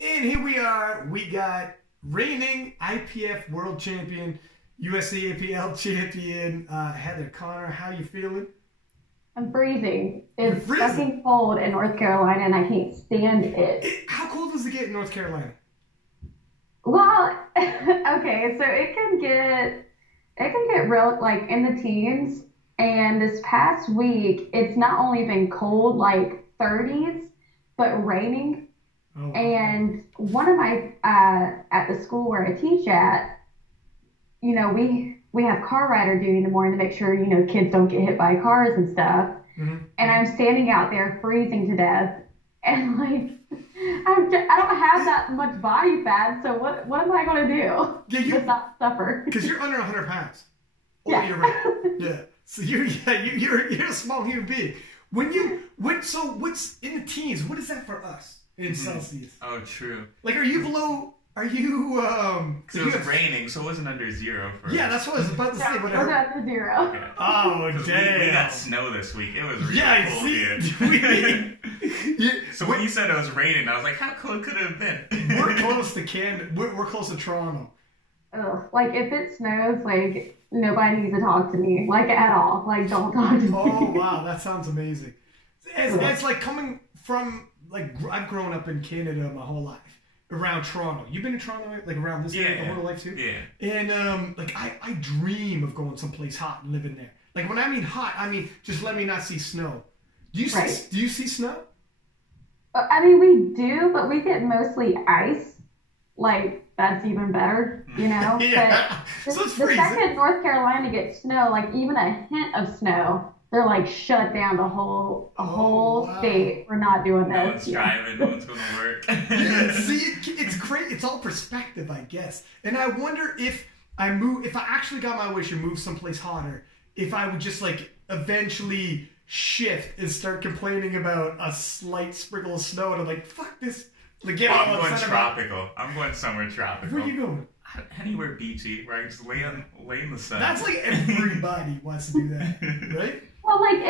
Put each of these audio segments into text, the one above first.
And here we are. We got reigning IPF world champion, USA APL champion, Heather Connor. How you feeling? I'm freezing. It's fucking cold in North Carolina and I can't stand it. How cold does it get in North Carolina? Well, okay, so it can get real like in the teens. And this past week, it's not only been cold, like 30s, but raining. Oh. And one of my, at the school where I teach at, you know, we have car rider duty in the morning to make sure, you know, kids don't get hit by cars and stuff. Mm-hmm. And I'm standing out there freezing to death. And like, I don't have that much body fat, so what am I going to do? Just not suffer? Because you're under 100 pounds. Yeah. You're right. Yeah. So you're a small human being. So what's in the teens? What is that for us in Celsius? Oh, true. Like, are you below? Are you? Because it was raining, so it wasn't under zero. That's what I was about to say. Whatever. It was under zero. Okay. Oh damn! We got snow this week. It was really cold here. So when you said it was raining, I was like, how cold could it have been? We're close to Canada. We're close to Toronto. Ugh, like if it snows, like nobody needs to talk to me, like at all. Like don't talk to me. Oh wow, that sounds amazing. It's like coming from like I've grown up in Canada my whole life around Toronto. You've been in Toronto like around this area your whole life too? Yeah. And like I dream of going someplace hot and living there. Like when I mean hot, I mean just let me not see snow. Do you see snow? I mean we do, but we get mostly ice. Like that's even better, you know? Yeah. But So it's the freezing. second North Carolina gets snow, like even a hint of snow, they're like shut down the whole state. We're not doing this. No one's driving. No one's going to work. Yeah, see, it's great. It's all perspective, I guess. And I wonder if I actually got my wish and moved someplace hotter, if I would just like eventually shift and start complaining about a slight sprinkle of snow, and I'm like, fuck this. Like, I'm going tropical. I'm going somewhere tropical. Where are you going? Anywhere beachy, where I can just lay in the sun. That's like everybody wants to do that, right? Well, like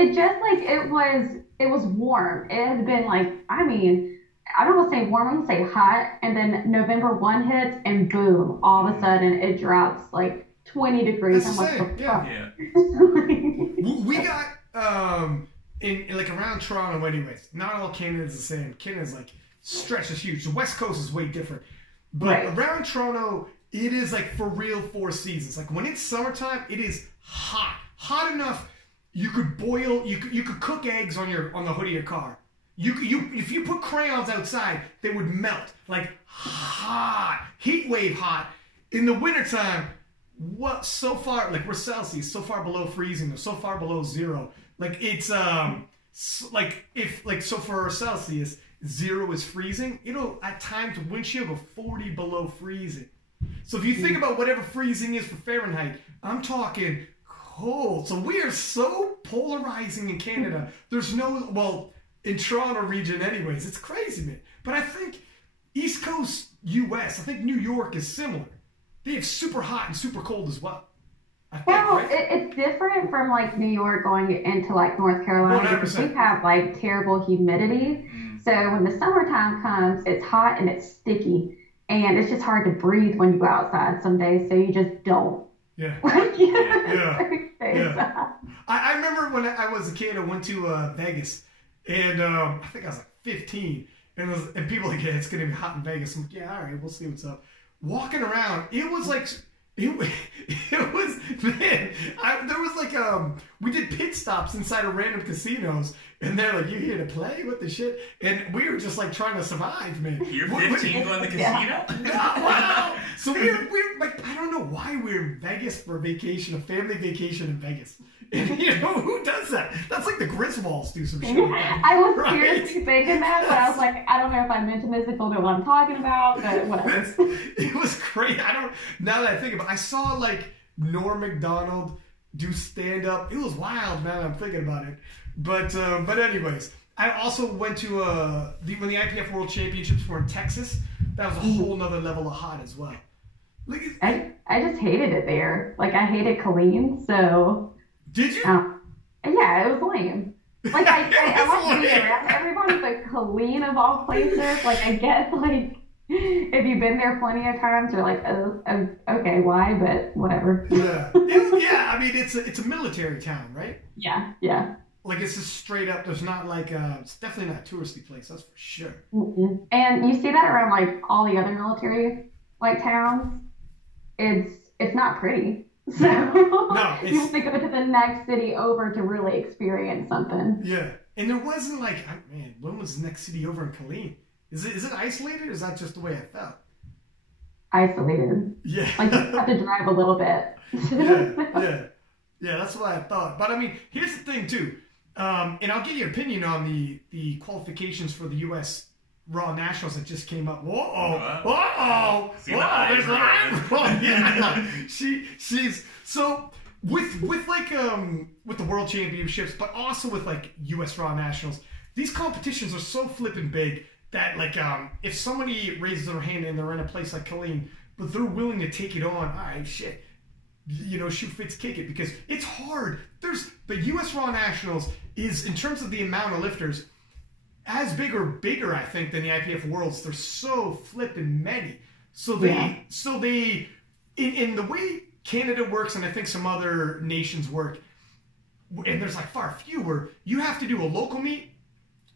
it was warm. It had been like, I mean, I don't want to say warm, I'm going to say hot. And then November 1 hits and boom, all of a sudden it drops like 20 degrees. That's I'm like, yeah. We got, in like around Toronto anyways, not all Canada's the same. Canada's like, stretch is huge. The West Coast is way different. But around Toronto, it is like for real 4 seasons. Like when it's summertime, it is hot. Hot enough you could boil, you could cook eggs on the hood of your car. If you put crayons outside, they would melt. Like hot. Heat wave hot. In the wintertime, what so far, like we're Celsius, so far below freezing, or so far below zero. Like it's so for Celsius, 0 is freezing. It'll at times windshield go 40 below freezing. So if you think about whatever freezing is for Fahrenheit, I'm talking cold. So we are so polarizing in Canada. There's in Toronto region anyways, it's crazy, man. But I think East Coast US, I think New York is similar. They have super hot and super cold as well. It's different from like New York going into like North Carolina 100%. Because we have like terrible humidity. So when the summertime comes, it's hot and it's sticky, and it's just hard to breathe when you go outside some days. So you just don't. Yeah. Yeah. I remember when I was a kid, I went to Vegas, and I think I was like 15, and people were like, yeah, it's gonna be hot in Vegas. I'm like, yeah, all right, we'll see what's up. Walking around, it was like. It was, man, there was like, we did pit stops inside of random casinos, and they're like, you here to play? What the shit? And we were just like trying to survive, man. You're 15 going to the casino? Wow. So we're like, I don't know why we're in Vegas for a vacation, a family vacation in Vegas. And you know, who does that? That's like the Griswolds do some shit. I was seriously thinking that, but I was like, I don't know if I mentioned this, if they'll know what I'm talking about, but whatever. It was crazy. Now that I think about it, I saw like Norm Macdonald do stand up. It was wild, man. I'm thinking about it. But anyways, I also went to when the IPF World Championships were in Texas. That was a whole nother level of hot as well. Like, I just hated it there. Like I hated Colleen, so. Did you? Yeah, it was lame. Like I like to be around everybody, but Colleen of all places. Like I get like if you've been there plenty of times, you're like, oh, okay, why? But whatever. Yeah. I mean, it's a military town, right? Yeah. Like, it's just straight up. There's not like it's definitely not a touristy place. That's for sure. Mm-mm. And you see that around like all the other military like towns. It's not pretty. So no, you have to go to the next city over to really experience something. Yeah, and there wasn't like, man, when was the next city over in Killeen? Is it isolated, or is that just the way I felt? Isolated. Yeah. Like you have to drive a little bit. Yeah. That's what I thought. But I mean, here's the thing too, and I'll get your opinion on the qualifications for the U.S. Raw Nationals that just came up. Whoa! There's yeah. She's so with the World Championships, but also with like U.S. Raw Nationals. These competitions are so flippin' big that like if somebody raises their hand and they're in a place like Killeen, but they're willing to take it on, all right, shit, shoot fits, kick it, because it's hard. There's the U.S. Raw Nationals is, in terms of the amount of lifters, as big or bigger, I think, than the IPF Worlds. They're so flippin' many. So they in the way Canada works, and I think some other nations work, and there's like far fewer, you have to do a local meet,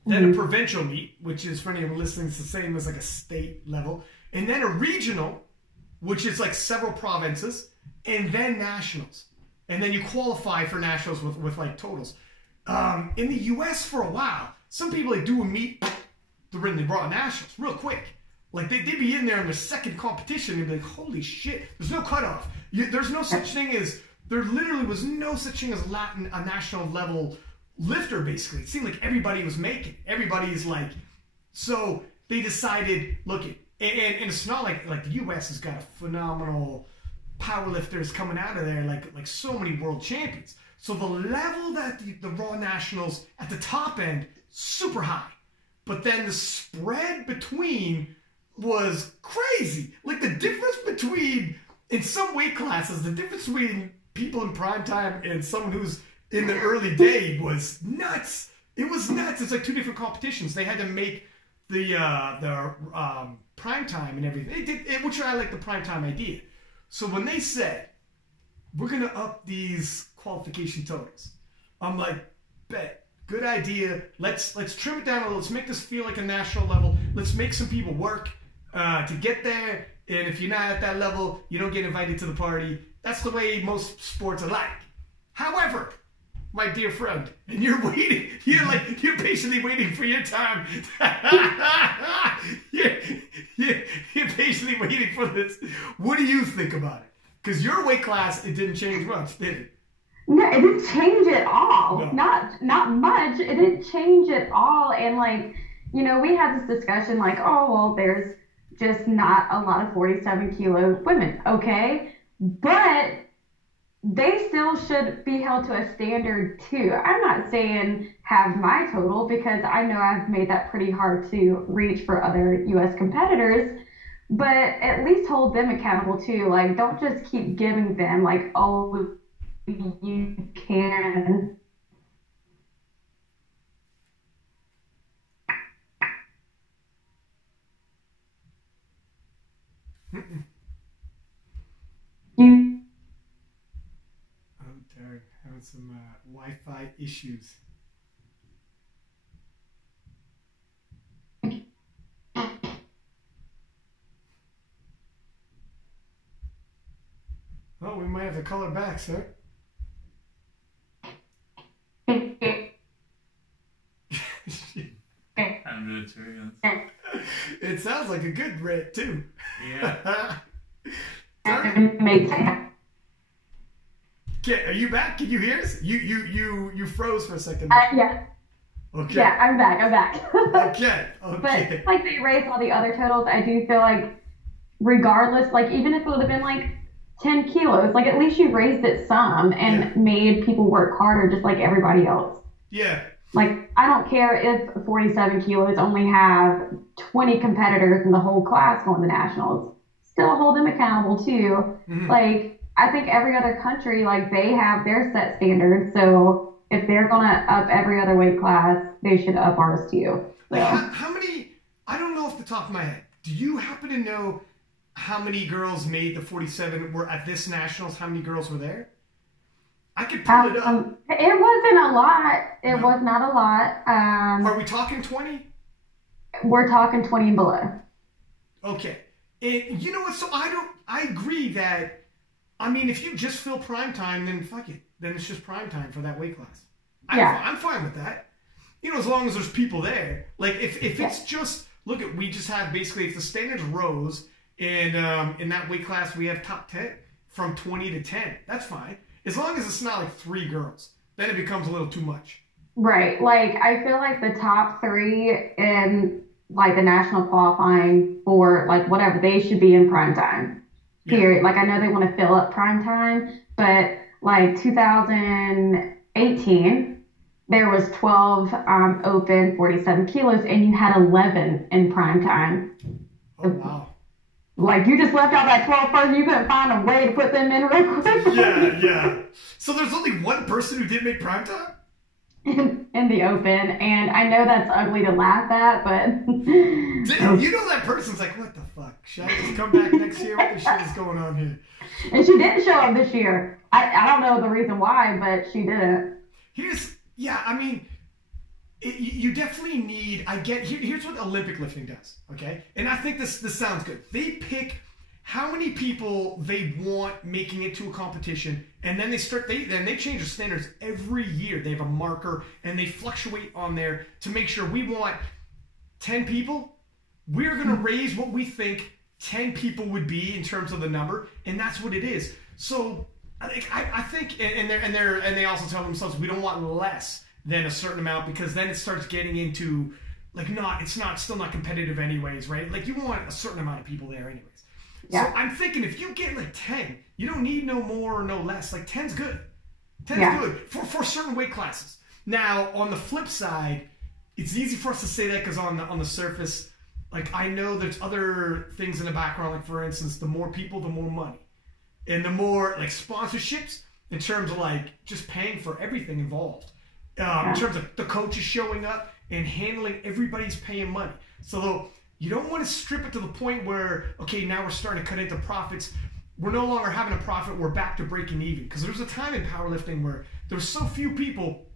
then a provincial meet, which is, for anyone listening, it's the same as like a state level, and then a regional, which is like several provinces, and then nationals. And then you qualify for nationals with like totals. In the US for a while, some people, they do a meet, they're in the Raw Nationals real quick. Like, they'd be in there in their second competition, and they'd be like, holy shit, there's no cutoff. There's no such thing as, there literally was no such thing as a national level lifter, basically. It seemed like everybody was making. Everybody's like, so they decided, look, and it's not like the US has got a phenomenal powerlifters coming out of there, like so many world champions. So the level that the Raw Nationals at the top end, super high. But then the spread between was crazy. Like the difference between, in some weight classes, the difference between people in prime time and someone who's in the early day was nuts. It was nuts. It's like two different competitions. They had to make the prime time and everything. Which I like the prime time idea. So when they said, we're going to up these qualification totals, I'm like, bet. Good idea. Let's trim it down a little. Let's make this feel like a national level. Let's make some people work to get there. And if you're not at that level, you don't get invited to the party. That's the way most sports are like. However, my dear friend, and you're waiting. You're patiently waiting for your time. You're patiently waiting for this. What do you think about it? Because your weight class, it didn't change much, did it? No, it didn't change at all. No. Not much. It didn't change at all. And like, we had this discussion like, oh, well, there's just not a lot of 47 kilo women. Okay. But they still should be held to a standard too. I'm not saying have my total, because I know I've made that pretty hard to reach for other U.S. competitors, but at least hold them accountable too. Like, don't just keep giving them like, oh, you can. You. Oh, darn. Having some Wi-Fi issues. Oh, we might have to call her back, sir. It sounds like a good rant too. Yeah. Okay, are you back? Can you hear us? You froze for a second. Yeah. Okay. Yeah, I'm back. Okay. But like they raised all the other totals, I do feel like regardless, like even if it would have been like 10 kilos, like at least you raised it some and made people work harder just like everybody else. Yeah. Like, I don't care if 47 kilos only have 20 competitors in the whole class going to nationals. Still hold them accountable too. Mm-hmm. Like, I think every other country, like, they have their set standards. So if they're going to up every other weight class, they should up ours too. So. Like, how many, I don't know off the top of my head, Do you happen to know how many girls made the 47 were at this nationals? How many girls were there? I could pull it up. It wasn't a lot. It was not a lot. Are we talking 20? We're talking 20 and below. Okay. And you know what? So I agree that, I mean, if you just fill prime time, then fuck it. Then it's just prime time for that weight class. I'm fine with that. You know, as long as there's people there. Like, if it's just, look at, we just have basically, if the standards rose, and in that weight class we have top 10 from 20 to 10. That's fine. As long as it's not like 3 girls. Then it becomes a little too much. Right. Like, I feel like the top 3 in, like, the national qualifying for, like, whatever, they should be in prime time. Period. Yeah. Like, I know they want to fill up prime time, but, like, 2018, there was 12 open 47 kilos, and you had 11 in prime time. Oh, wow. Like, you just left out that 12 person, you couldn't find a way to put them in real quick. Yeah. So there's only one person who did make prime time? In the open, and I know that's ugly to laugh at, but... You know that person's like, what the fuck? Should I just come back next year? What the shit is going on here? And she didn't show up this year. I don't know the reason why, but she didn't. I mean... You definitely need, here's what Olympic lifting does, okay? And I think this sounds good. They pick how many people they want making it to a competition, and then they change the standards every year. They have a marker, and they fluctuate on there to make sure we want 10 people. We're going to raise what we think 10 people would be in terms of the number, and that's what it is. So I think, and they also tell themselves, we don't want less than a certain amount, because then it starts getting into, like, still not competitive anyways, right? Like, you want a certain amount of people there anyways. Yeah. So I'm thinking, if you get like 10, you don't need no more or no less. Like, 10's good. 10's good for certain weight classes. Now, on the flip side, it's easy for us to say that because on the surface, like, I know there's other things in the background. Like, for instance, the more people, the more money. And the more, like, sponsorships in terms of, like, just paying for everything involved. In terms of the coaches showing up and handling, everybody's paying money. So you don't want to strip it to the point where, okay, now we're starting to cut into profits. We're no longer having a profit. We're back to breaking even. Because there was a time in powerlifting where there were so few people.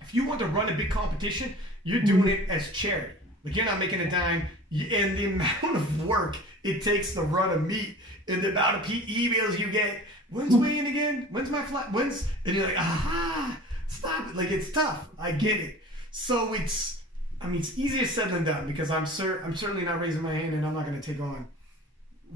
If you want to run a big competition, you're doing it as charity. Like, you're not making a dime. And the amount of work it takes to run a meet, and the amount of emails you get, when's weigh-in again? When's my flight? When's? And you're like, aha. Stop it. Like, it's tough. I get it. So it's easier said than done, because I'm certainly not raising my hand, and I'm not going to take on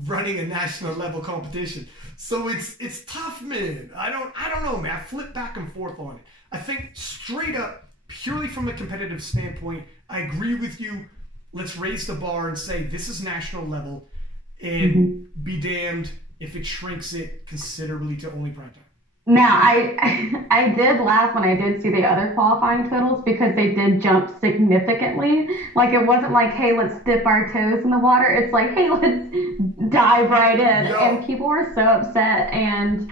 running a national level competition. So it's tough, man. I don't know, man. I flip back and forth on it. I think straight up, purely from a competitive standpoint, I agree with you. Let's raise the bar and say this is national level, and be damned if it shrinks it considerably to only prime time. Now, I did laugh when I did see the other qualifying totals, because they did jump significantly. Like, it wasn't like, hey, let's dip our toes in the water. It's like, hey, let's dive right in. Yo. And people were so upset. And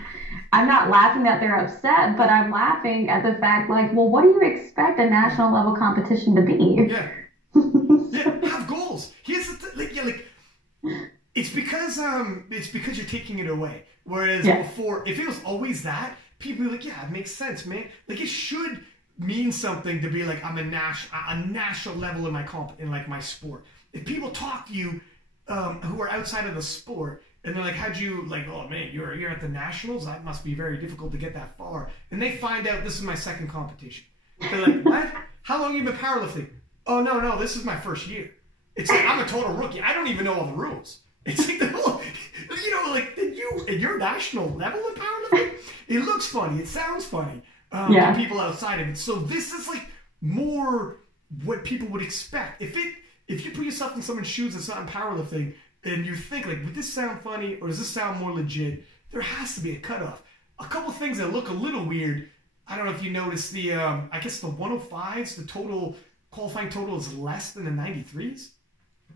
I'm not laughing that they're upset, but I'm laughing at the fact, like, well, what do you expect a national level competition to be? Yeah. Have goals. Here's the it's because you're taking it away. Whereas before, if it was always that, people would be like, yeah, it makes sense, man. Like, it should mean something to be like, I'm a national level in my sport. If people talk to you who are outside of the sport, and they're like, how'd you, like, oh man, you're at the nationals? That must be very difficult to get that far. And they find out this is my second competition. They're like, what? How long have you been powerlifting? Oh, no, this is my first year. It's like, I'm a total rookie. I don't even know all the rules. It's like the whole, like, at your national level of powerlifting, it looks funny. It sounds funny to people outside of it. So this is like more what people would expect. If you put yourself in someone's shoes that's not in powerlifting, and you think, like, would this sound funny or does this sound more legit? There has to be a cutoff. A couple things that look a little weird. I don't know if you noticed the, I guess the 105s, the total qualifying total is less than the 93s.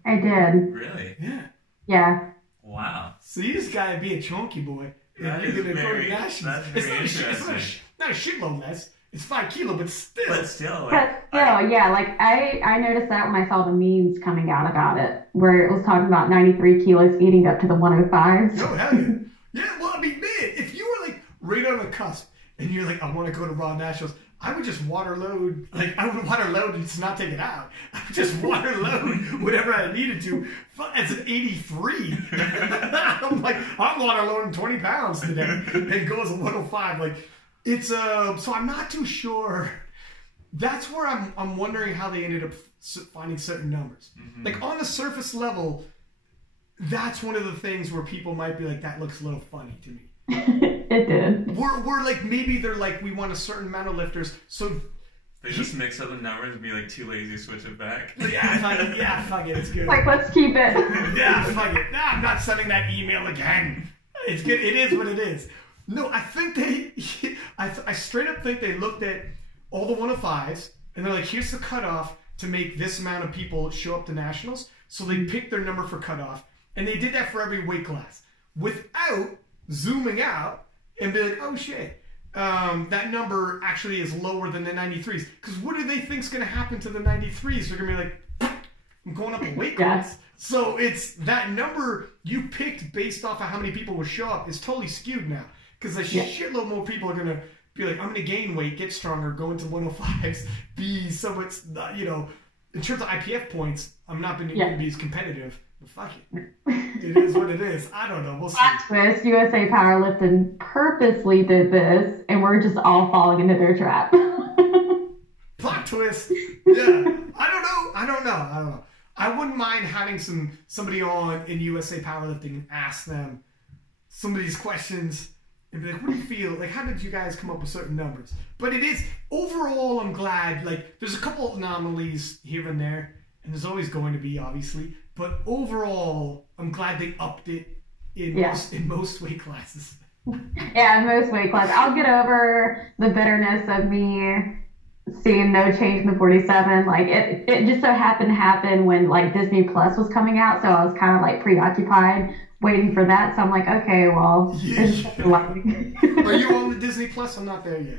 I did. Really? Yeah. Yeah. Wow. So you just gotta be a chunky boy. That is very, that's very it's not a shitload less. It's 5 kilo, but still. But still, yeah. Like I noticed that when I saw the memes coming out about it, where it was talking about 93 kilos eating up to the 105s. Oh, hell yeah. Yeah, well, I mean, man, if you were like right on the cusp and you're like, I want to go to Raw Nationals, I would just water load. Like, I would water load and just not take it out. I would just water load whatever I needed to. As an 83. I'm like, I'm water loading 20 pounds today. And goes a 105. Like, it's, so I'm not too sure. That's where I'm wondering how they ended up finding certain numbers. Mm-hmm. Like, on the surface level, that's one of the things where people might be like, that looks a little funny to me. It did. We're like, maybe they're like, we want a certain amount of lifters, so they just mix up the numbers and be like too lazy to switch it back. Fuck it, it's good. Like, let's keep it. Yeah, fuck it. Nah, I'm not sending that email again. It's good. It is what it is. No, I think I straight up think they looked at all the 105s and they're like, here's the cutoff to make this amount of people show up to nationals. So they picked their number for cutoff, and they did that for every weight class without zooming out and be like, oh shit, that number actually is lower than the 93s. Because what do they think's going to happen to the 93s? They're going to be like, I'm going up a weight class. So it's that number you picked based off of how many people will show up is totally skewed now. Because a shitload more people are going to be like, I'm going to gain weight, get stronger, go into 105s, be somewhat, you know, in terms of IPF points, I'm not going to be as competitive. But fuck it. It is what it is. I don't know. We'll see. Plot twist, USA Powerlifting purposely did this, and we're just all falling into their trap. Plot twist. Yeah. I don't know. I wouldn't mind having somebody on in USA Powerlifting and ask them some of these questions and be like, what do you feel? Like, how did you guys come up with certain numbers? But it is, overall, I'm glad. Like, there's a couple anomalies here and there, and there's always going to be, obviously. But overall, I'm glad they upped it in most weight classes. Yeah, in most weight classes. I'll get over the bitterness of me seeing no change in the 47. Like, it just so happened to happen when, like, Disney Plus was coming out, so I was kind of, like, preoccupied waiting for that. So I'm like, okay, well, Are you on the Disney Plus? I'm not there yet.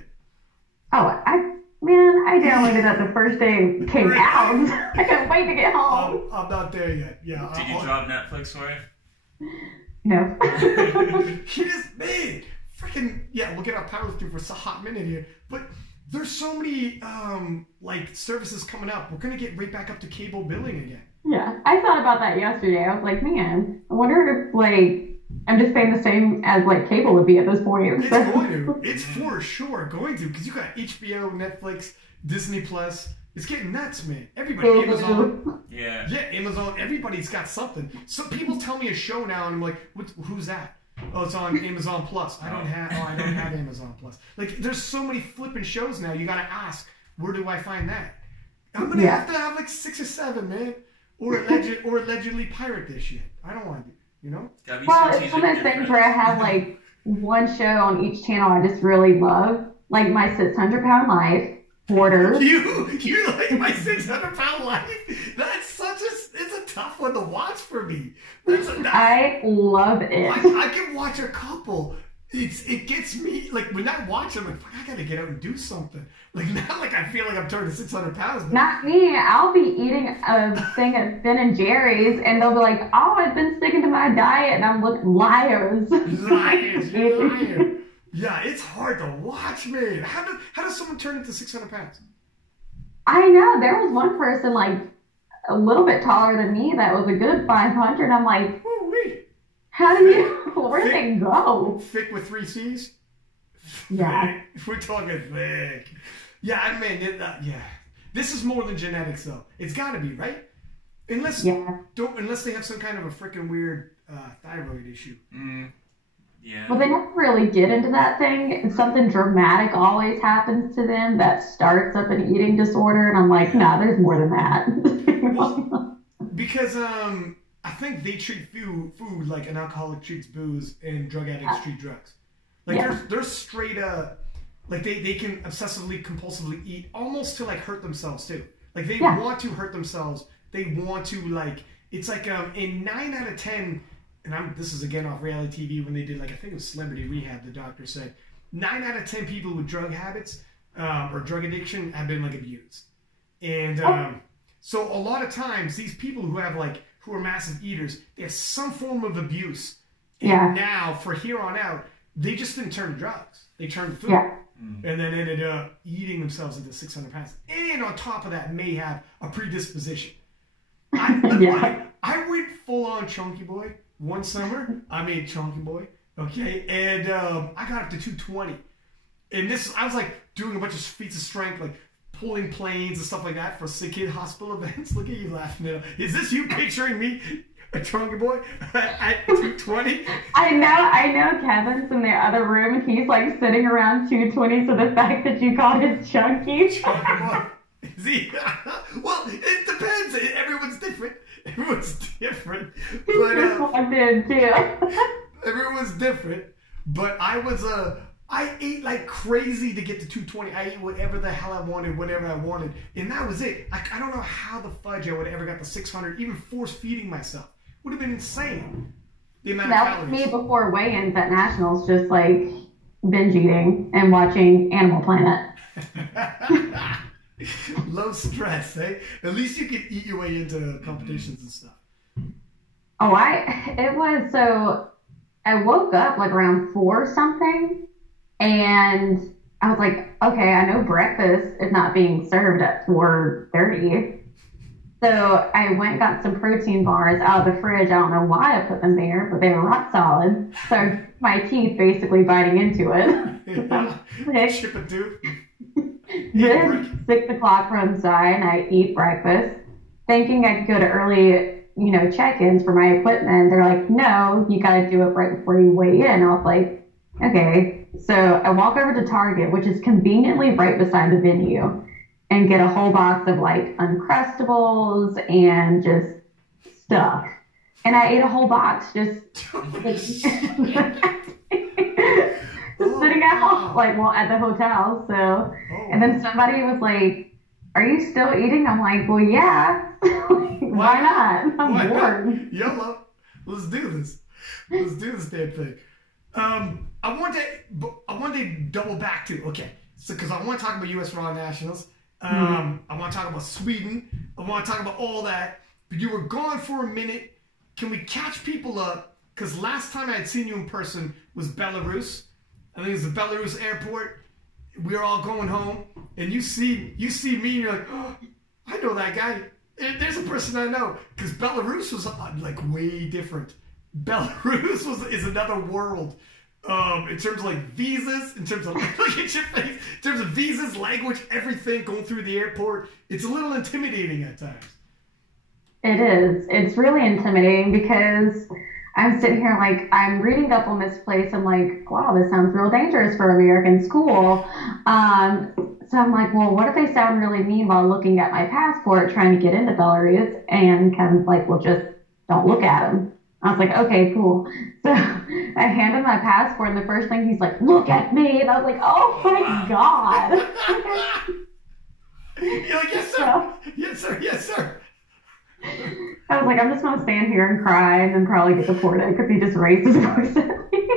Oh, I downloaded that the first day it came out. I can't wait to get home. I'm not there yet. Yeah. Did you drop Netflix for it? No. She just made freaking we'll get our powerlifting for a hot minute here, but there's so many like services coming up. We're gonna get right back up to cable billing again. Yeah, I thought about that yesterday. I was like, man, I wonder if like I'm just paying the same as like cable would be at this point. It's going to. It's for sure going to, because you got HBO, Netflix, Disney Plus. It's getting nuts, man. Everybody, Amazon. Yeah, Amazon. Everybody's got something. Some people tell me a show now, and I'm like, who's that? Oh, it's on Amazon Plus. I don't have Amazon Plus. Like, there's so many flipping shows now. You got to ask, where do I find that? I'm gonna have to have like 6 or 7, man, or allegedly pirate this shit. I don't want to. You know? Well, it's one of those things where I have like one show on each channel I just really love, like my 600-pound life, Hoarders. You like my 600-pound life? That's it's a tough one to watch for me. I love it. I can watch a couple. It gets me, like, when I watch them, like, I gotta get out and do something. Like, not like I feel like I'm turning 600 pounds. But not me. I'll be eating a thing of Ben & Jerry's, and they'll be like, oh, I've been sticking to my diet, and I'm looking, liars. Liars, you're liar. Yeah, it's hard to watch, man. How does someone turn into 600 pounds? I know. There was one person, like, a little bit taller than me that was a good 500. I'm like, how do you, where did they go? Thick with 3 C's? Yeah. We're talking thick. Yeah, I mean, this is more than genetics, though. It's got to be, right? Unless they have some kind of a freaking weird thyroid issue. Yeah. Well, they never really get into that thing. Something dramatic always happens to them that starts up an eating disorder, and I'm like, nah, there's more than that. Well, because I think they treat food like an alcoholic treats booze and drug addicts treat drugs. Like they're straight up, like they can obsessively, compulsively eat almost to like hurt themselves too. Like they want to hurt themselves. They want to like, it's like in 9 out of 10, and this is again off reality TV when they did like, I think it was Celebrity Rehab, the doctor said 9 out of 10 people with drug habits or drug addiction have been like abused. And so a lot of times these people who are massive eaters, they have some form of abuse. And now for here on out, they just didn't turn to drugs. They turned to food. Yeah. And then ended up eating themselves into 600 pounds. And on top of that, may have a predisposition. I went full on chunky boy one summer. I made chunky boy. Okay. And I got up to 220. And I was like doing a bunch of feats of strength, like pulling planes and stuff like that for sick kid hospital events. Look at you laughing. Is this you picturing me? A chunky boy at 220? I know Kevin's in the other room and he's like sitting around 220, so the fact that you called it chunky. Chunky boy. Is he? Well, it depends. Everyone's different. But I did too. Everyone's different. But I ate like crazy to get to 220. I ate whatever the hell I wanted, whenever I wanted. And that was it. I don't know how the fudge I would have ever got to 600, even force feeding myself. Would have been insane. The amount of calories. Me before weigh-ins at Nationals, just like binge eating and watching Animal Planet. Low stress, eh? At least you could eat your way into competitions and stuff. Oh, I woke up like around 4 something, and I was like, okay, I know breakfast is not being served at 4:30. So I went and got some protein bars out of the fridge. I don't know why I put them there, but they were rock solid. So my teeth basically biting into it. Chip a tooth. Then 6 o'clock comes by and I eat breakfast, thinking I could go to early, check-ins for my equipment. They're like, no, you got to do it right before you weigh in. I was like, okay. So I walk over to Target, which is conveniently right beside the venue, and get a whole box of like Uncrustables and just stuff. And I ate a whole box just sitting at home, at the hotel. So, and then somebody was like, "Are you still eating?" I'm like, "Well, yeah. Why not? I'm bored." YOLO. Let's do this. Let's do this damn thing. I want to double back to so because I want to talk about U.S. Raw Nationals. I want to talk about Sweden. I want to talk about all that. But you were gone for a minute. Can we catch people up? Because last time I had seen you in person was Belarus. I think it was the Belarus airport. We were all going home, and you see me, and you're like, oh, I know that guy. There's a person I know. Because Belarus was way different. Belarus is another world. In terms of visas, in terms of look at your face, in terms of visas, language, everything going through the airport, it's a little intimidating at times. It is. It's really intimidating because I'm sitting here I'm reading up on this place. I'm like, wow, this sounds real dangerous for American school. So I'm like, well, what if they sound really mean while looking at my passport, trying to get into Belarus, and kind of well, just don't look at them. I was like, okay, cool. So I handed my passport, and the first thing he's like, look at me. And I was like, oh my God. You're like, yes, sir. Yes, sir. Yes, sir. I was like, I'm just going to stand here and cry and then probably get deported because he just raised his voice at me.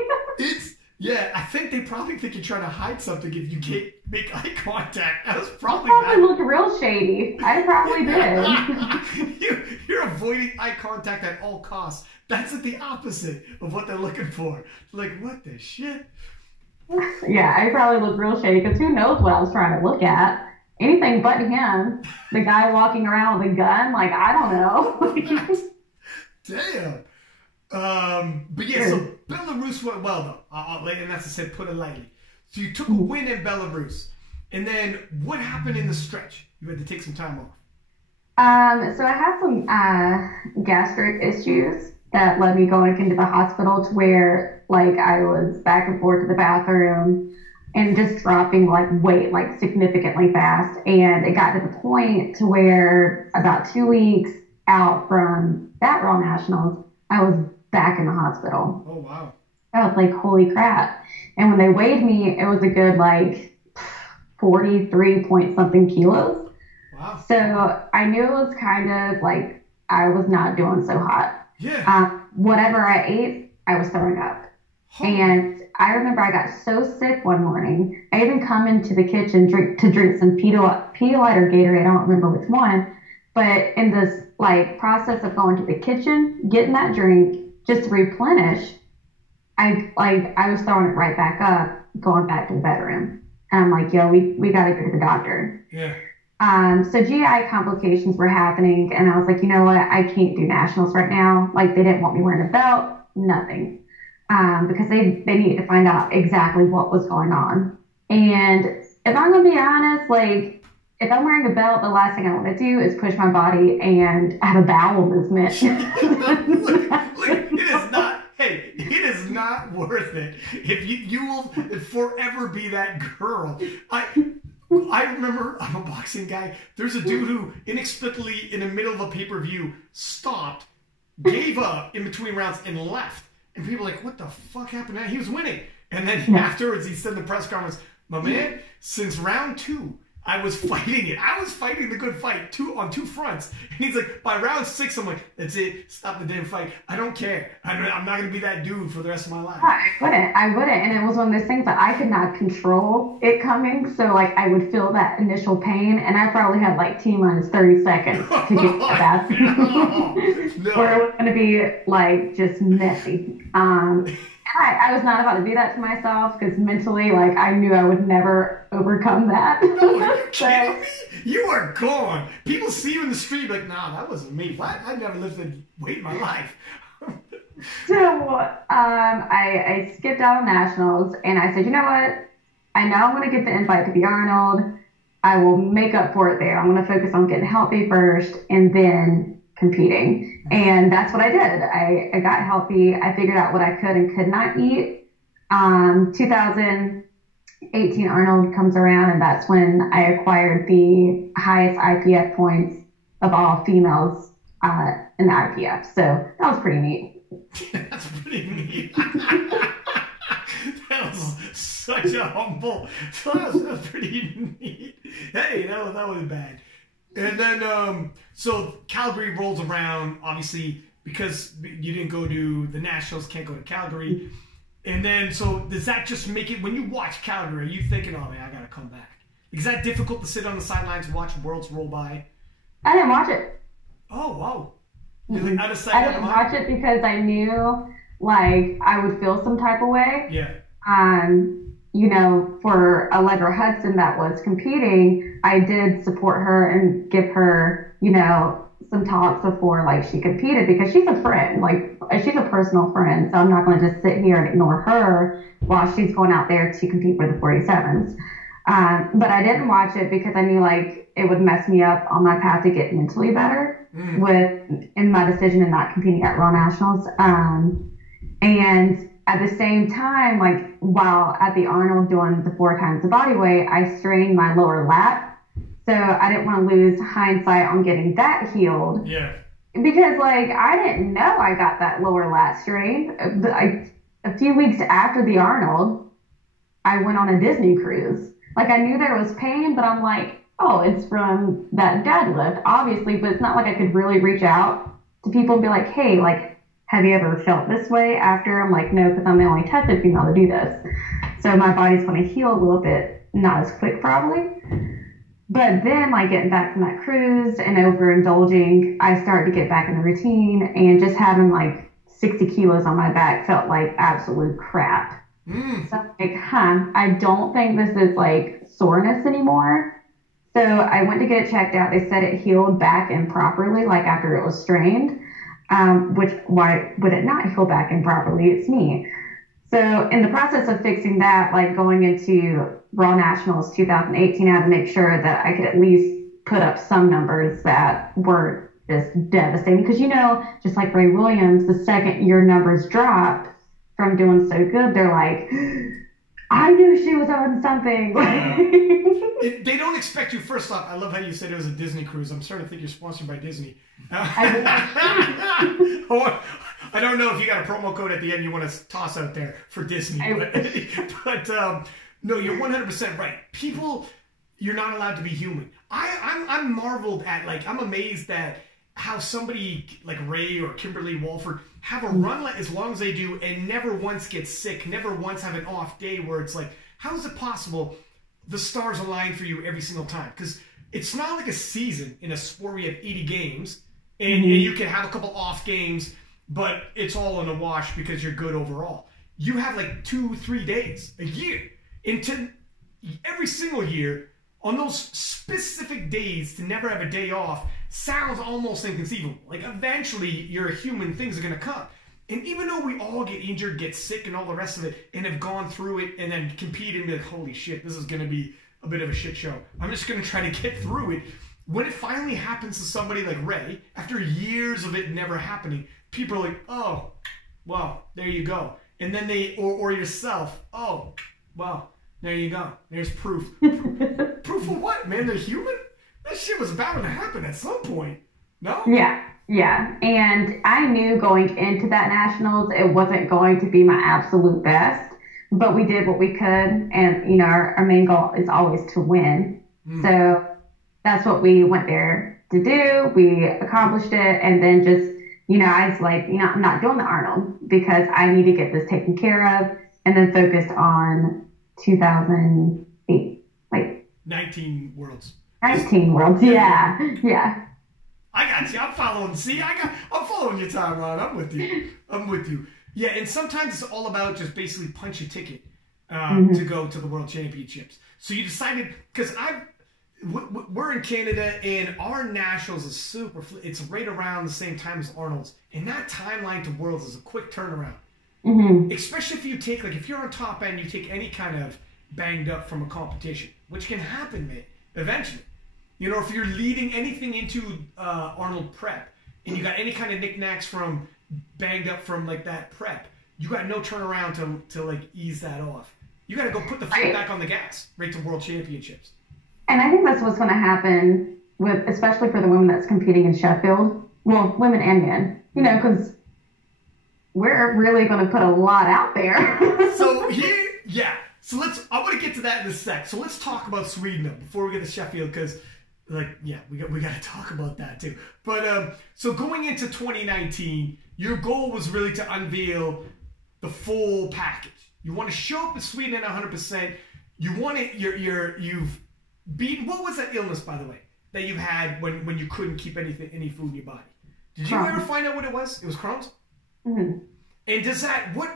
I think they probably think you're trying to hide something if you can't make eye contact. That was probably looked real shady. I probably did. You're avoiding eye contact at all costs. That's the opposite of what they're looking for. Like, what the shit? Yeah, I probably looked real shady because who knows what I was trying to look at. Anything but him. The guy walking around with a gun, I don't know. Damn. But yeah, so Belarus went well though. And that's I said, put it lightly. So you took a win in Belarus. And then what happened in the stretch? You had to take some time off. So I had some gastric issues that led me going into the hospital to where I was back and forth to the bathroom and just dropping weight significantly fast. And it got to the point to where about 2 weeks out from that Raw Nationals, I was back in the hospital. Oh, wow. I was like, holy crap. And when they weighed me, it was a good 43 point something kilos. Wow. So I knew it was kind of I was not doing so hot. Yeah. Whatever I ate, I was throwing up. And I remember I got so sick one morning. I even come into the kitchen to drink some Pedialyte or Gatorade. I don't remember which one. But in this like process of going to the kitchen, getting that drink just to replenish, I was throwing it right back up, going back to the bedroom. And I'm like, yo, we got to go to the doctor. Yeah. So GI complications were happening, and I was like, you know what? I can't do nationals right now. Like, they didn't want me wearing a belt, nothing. Because they needed to find out exactly what was going on. And if I'm going to be honest, like, if I'm wearing a belt, the last thing I want to do is push my body and have a bowel movement. It is not worth it. If you will forever be that girl. I remember, I'm a boxing guy. There's a dude who inexplicably, in the middle of a pay-per-view, stopped, gave up in between rounds, and left. And people were like, what the fuck happened? He was winning. And then afterwards, he said in the press conference, my man, since round 2, I was fighting it. I was fighting the good fight on two fronts. And he's like, by round 6, I'm like, that's it. Stop the damn fight. I don't care. I'm not going to be that dude for the rest of my life. I wouldn't. And it was one of those things that I could not control it coming. So, like, I would feel that initial pain. And I probably had, like, T-minus 30 seconds to get that. No. Or it was going to be, like, just messy. I was not about to do that to myself because mentally, like, I knew I would never overcome that. No, are you kidding me? You are gone. People see you in the street like, nah, that wasn't me. What? I never lifted weight in my life. So I skipped out on nationals, and I said, you know what? I know I'm going to get the invite to the Arnold. I will make up for it there. I'm going to focus on getting healthy first, and then competing. And that's what I did. I got healthy. I figured out what I could and could not eat. 2018 Arnold comes around, and that's when I acquired the highest IPF points of all females in the IPF. So that was pretty neat. That's pretty neat. That was such a humble. That was pretty neat. Hey, that was bad. And then, so Calgary rolls around, obviously, because you didn't go to the Nationals, can't go to Calgary. And then, so does that just make it, when you watch Calgary, are you thinking, oh man, I got to come back? Is that difficult to sit on the sidelines and watch Worlds roll by? I didn't watch it. Oh, wow. Mm-hmm. I didn't watch it because I knew, like, I would feel some type of way. Yeah. You know, for Allegra Hudson that was competing, I did support her and give her, you know, some talks before, like, she competed because she's a friend, like, she's a personal friend. So I'm not going to just sit here and ignore her while she's going out there to compete for the 47s. But I didn't watch it because I knew, like, it would mess me up on my path to get mentally better in my decision in not competing at Raw Nationals. And at the same time, like, while at the Arnold doing the 4 times the body weight, I strained my lower lat. So I didn't want to lose hindsight on getting that healed. Yeah. Because, like, I didn't know I got that lower lat strain. A few weeks after the Arnold, I went on a Disney cruise. Like, I knew there was pain, but I'm like, oh, it's from that deadlift, obviously. But it's not like I could really reach out to people and be like, hey, like, have you ever felt this way after? I'm like, no, because I'm the only tested female to do this. So my body's going to heal a little bit, not as quick probably. But then, like, getting back from that cruise and overindulging, I started to get back in the routine, and just having like 60 kilos on my back felt like absolute crap. So I'm like, I don't think this is like soreness anymore. So I went to get it checked out. They said it healed back in properly, like after it was strained. Why would it not heal back in properly? It's me. So in the process of fixing that, like going into Raw Nationals 2018, I had to make sure that I could at least put up some numbers that weren't just devastating. Because, you know, just like Ray Williams, the second your numbers drop from doing so good, they're like, I knew she was on something. They don't expect you. First off, I love how you said it was a Disney cruise. I'm starting to think you're sponsored by Disney. I don't know if you got a promo code at the end you want to toss out there for Disney. But no, you're 100% right. People, you're not allowed to be human. I'm marveled at, like, I'm amazed at how somebody like Ray or Kimberly Walford, have a run like as long as they do and never once get sick, never once have an off day where it's like, how is it possible the stars align for you every single time? Because it's not like a season in a sport where you have 80 games and you can have a couple off games, but it's all in a wash because you're good overall. You have like 2-3 days a year. Into every single year, on those specific days, to never have a day off sounds almost inconceivable. Like, eventually, you're a human, things are going to come. And even though we all get injured, get sick, and all the rest of it, and have gone through it, and then compete and be like, holy shit, this is going to be a bit of a shit show. I'm just going to try to get through it. When it finally happens to somebody like Ray, after years of it never happening, people are like, oh, well, there you go. And then they, or yourself, oh, well, there you go. There's proof. Proof of what, man? They're human? That shit was bound to happen at some point. No? Yeah. And I knew going into that Nationals, it wasn't going to be my absolute best, but we did what we could. And, you know, our main goal is always to win. So that's what we went there to do. We accomplished it. And then just, you know, I was like, you know, I'm not doing the Arnold because I need to get this taken care of, and then focused on 2008, like 19 Worlds. 19 Worlds, yeah. I got you. I'm following. See, I'm following your timeline. I'm with you. Yeah, and sometimes it's all about just basically punch a ticket to go to the World Championships. So you decided, because we're in Canada and our Nationals is it's right around the same time as Arnold's, and that timeline to Worlds is a quick turnaround. Especially if you take, like, if you're on top end, you take any kind of banged up from a competition, which can happen, man, eventually. You know, if you're leading anything into Arnold prep, and you got any kind of knickknacks from banged up from, like, that prep, you got no turnaround to like, ease that off. You got to go put the foot back on the gas, right to World Championships. And I think that's what's going to happen with, especially for the women that's competing in Sheffield. Well, women and men, you know, because we're really going to put a lot out there. So I want to get to that in a sec. So let's talk about Sweden though, before we get to Sheffield, because, like, yeah, we got to talk about that too. But so going into 2019, your goal was really to unveil the full package. You want to show up in Sweden at 100%. You want it. You've beaten. What was that illness, by the way, that you had when you couldn't keep any food in your body? Did you ever find out what it was? It was Crohn's. And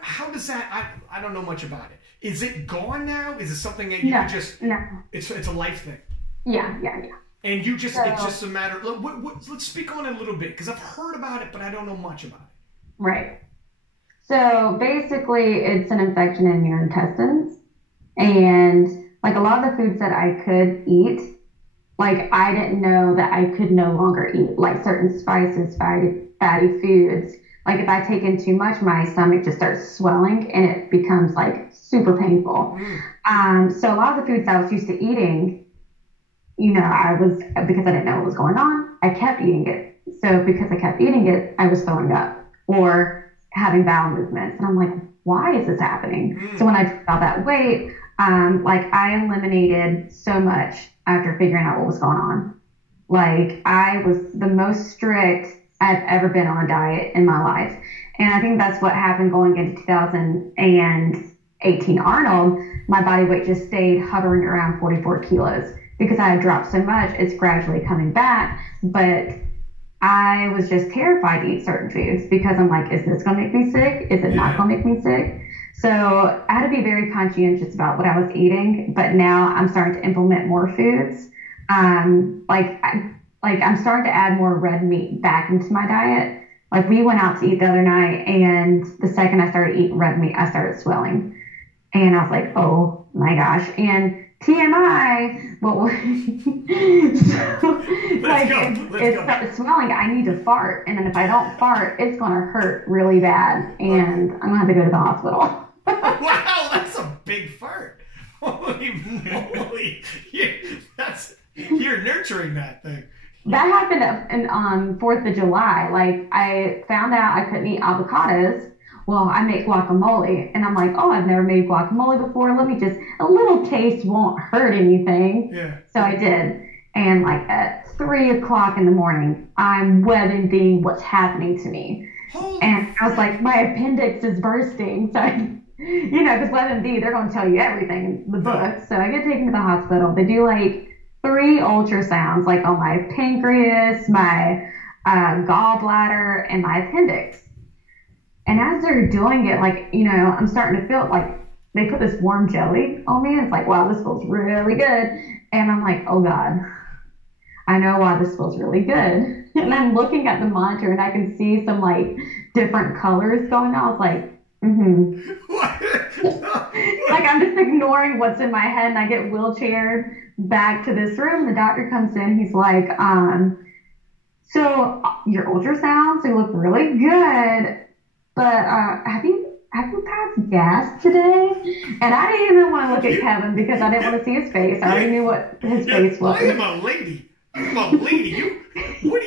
how does that, I don't know much about it. Is it gone now? Is it something that you just, no. It's a life thing? Yeah. And you just, it's just a matter, let's speak on it a little bit, because I've heard about it, but I don't know much about it. Right. So basically it's an infection in your intestines, and like a lot of the foods that I could eat, like I didn't know that I could no longer eat, like certain spices, fatty foods. Like if I take in too much, my stomach just starts swelling and it becomes like super painful. So a lot of the foods I was used to eating, you know, because I didn't know what was going on, I kept eating it. So because I kept eating it, I was throwing up or having bowel movements. And I'm like, why is this happening? So when I dropped all that weight, like I eliminated so much after figuring out what was going on. Like I was the most strict I've ever been on a diet in my life. And I think that's what happened going into 2018 Arnold. My body weight just stayed hovering around 44 kilos because I had dropped so much. It's gradually coming back, but I was just terrified to eat certain foods because I'm like, is this going to make me sick? Is it not going to make me sick? So I had to be very conscientious about what I was eating, but now I'm starting to implement more foods. Like I'm starting to add more red meat back into my diet. Like we went out to eat the other night, and the second I started eating red meat, I started swelling. And I was like, oh my gosh. And TMI, it started swelling. I need to fart. And then if I don't fart, it's going to hurt really bad. And I'm going to have to go to the hospital. Wow, that's a big fart. Holy moly. You're nurturing that thing. That happened on 4th of July. Like, I found out I couldn't eat avocados. Well, I make guacamole. And I'm like, oh, I've never made guacamole before. Let me just, a little taste won't hurt anything. Yeah. So I did. And like at 3 o'clock in the morning, I'm WebMDing what's happening to me. And I was like, my appendix is bursting. So, because WebMD, they're going to tell you everything in the book. So I get taken to the hospital. They do like 3 ultrasounds, like on my pancreas, my gallbladder, and my appendix. And as they're doing it, like, I'm starting to feel like they put this warm jelly on me. And it's like, wow, this feels really good. And I'm like, oh God, I know why this feels really good. And I'm looking at the monitor and I can see some like different colors going on. I was like, like I'm just ignoring what's in my head, and I get wheelchaired back to this room. The doctor comes in. He's like, so your ultrasounds, they look really good, but have you passed gas today? And I didn't even want to look at Kevin because I didn't want to see his face. I already knew what his face was. I am a lady. What are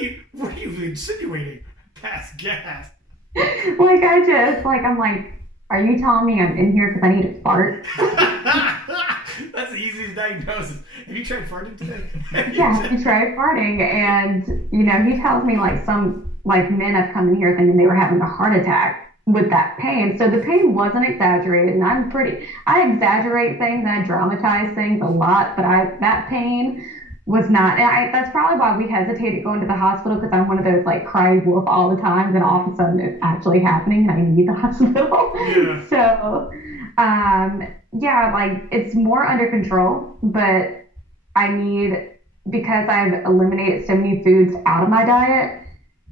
you insinuating? Pass gas. I'm like, are you telling me I'm in here because I need to fart? That's the easiest diagnosis. Have you tried farting today? Yeah, he tried farting, and he tells me like some men have come in here thinking they were having a heart attack with that pain. So the pain wasn't exaggerated, and I exaggerate things and I dramatize things a lot, but that pain was not. And that's probably why we hesitated going to the hospital, because I'm one of those like cry wolf all the time, then all of a sudden it's actually happening and I need the hospital. Yeah. So like it's more under control, but because I've eliminated so many foods out of my diet,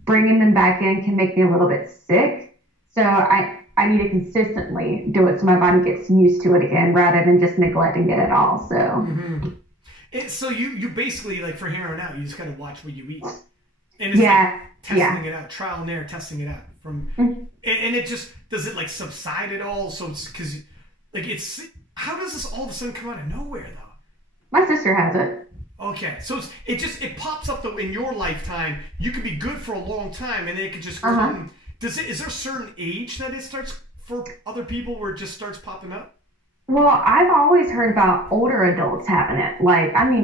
bringing them back in can make me a little bit sick. So I need to consistently do it so my body gets used to it again, rather than just neglecting it at all. So. Mm-hmm. So you basically, like, for here on out, you just gotta watch what you eat, and it's like testing it out, trial and error, testing it out and it just, does it like subside at all? So it's because like how does this all of a sudden come out of nowhere though? My sister has it. Okay, so it pops up though in your lifetime. You could be good for a long time, and then it could just come. Is there a certain age that it starts for other people where it just starts popping up? Well, I've always heard about older adults having it,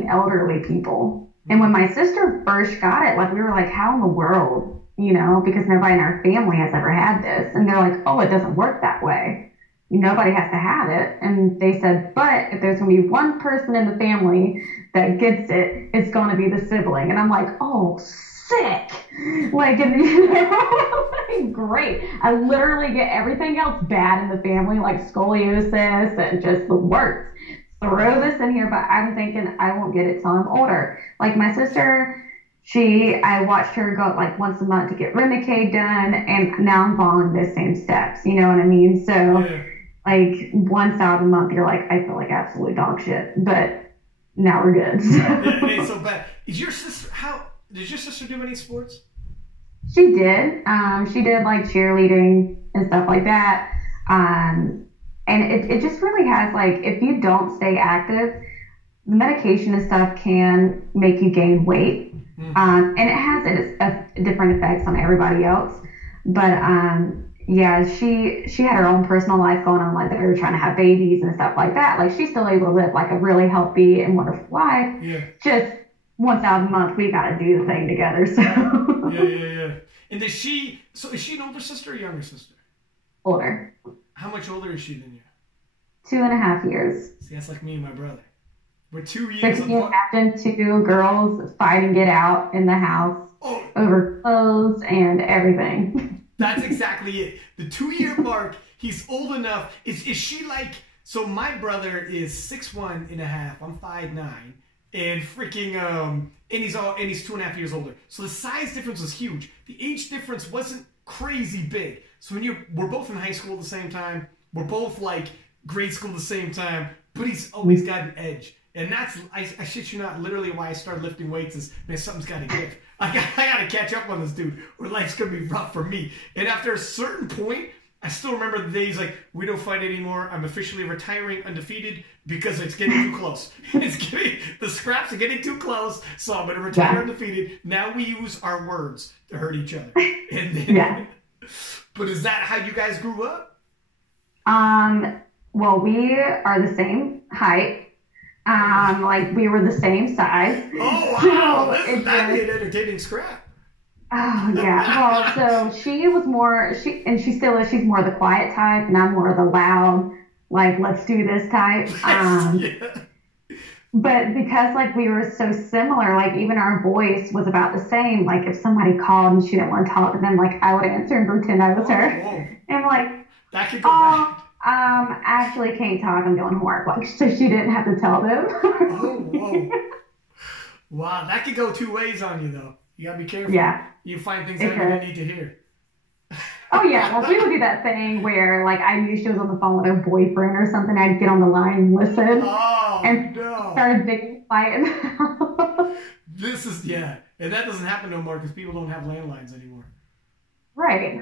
elderly people. And when my sister first got it, we were like, how in the world, because nobody in our family has ever had this. And they're like, oh, it doesn't work that way. Nobody has to have it. And they said, but if there's going to be one person in the family that gets it, it's going to be the sibling. And I'm like, oh, sick. Great. I literally get everything else bad in the family, like scoliosis and just the works. Throw this in here, but I'm thinking I won't get it till I'm older. Like my sister, I watched her go once a month to get Remicade done, and now I'm following those same steps. You know what I mean? So once out of the month, you're like, I feel like absolute dog shit, but now we're good. It ain't so bad. Did your sister do any sports? She did. She did cheerleading and stuff like that. And it just really has if you don't stay active, the medication and stuff can make you gain weight. And it has its different effects on everybody else. But she had her own personal life going on, they were trying to have babies and stuff like that. She's still able to live a really healthy and wonderful life. Yeah. Just once out of the month, we got to do the thing together. So. Yeah. And is she an older sister or younger sister? Older. How much older is she than you? 2.5 years. See, that's like me and my brother. We're 2 years apart. Captain, 2 girls fight and get out in the house over clothes and everything. That's exactly it. The 2-year mark, he's old enough. Is she so my brother is 6'1.5", I'm 5'9", and freaking and he's 2.5 years older. So the size difference was huge. The age difference wasn't crazy big. So we're both in high school at the same time. We're both grade school at the same time. But he's always got an edge. And that's, I shit you not, literally why I started lifting weights is, man, something's got to give. I got to catch up on this dude, or life's going to be rough for me. And after a certain point, I still remember the days we don't fight anymore. I'm officially retiring undefeated because it's getting too close. The scraps are getting too close, so I'm going to retire undefeated. Now we use our words to hurt each other. And then, But is that how you guys grew up? Well, we are the same height. We were the same size. Oh, wow. That'd be an entertaining scrap. Oh yeah. Well, so she was more and she still is. She's more the quiet type, and I'm more the loud, like let's do this type. Yeah. But because like we were so similar, like even our voice was about the same. Like if somebody called and she didn't want to talk, then like I would answer and pretend I was her. Whoa. And I'm like, that could go bad. Actually can't talk. I'm doing homework. Like so she didn't have to tell them. Oh, whoa. Wow, that could go two ways on you though. You gotta be careful. Yeah. You find things that you don't need to hear. Oh yeah, well we would do that thing where like I knew she was on the phone with her boyfriend or something. I'd get on the line and listen, and started big fighting. This is and that doesn't happen no more because people don't have landlines anymore. Right.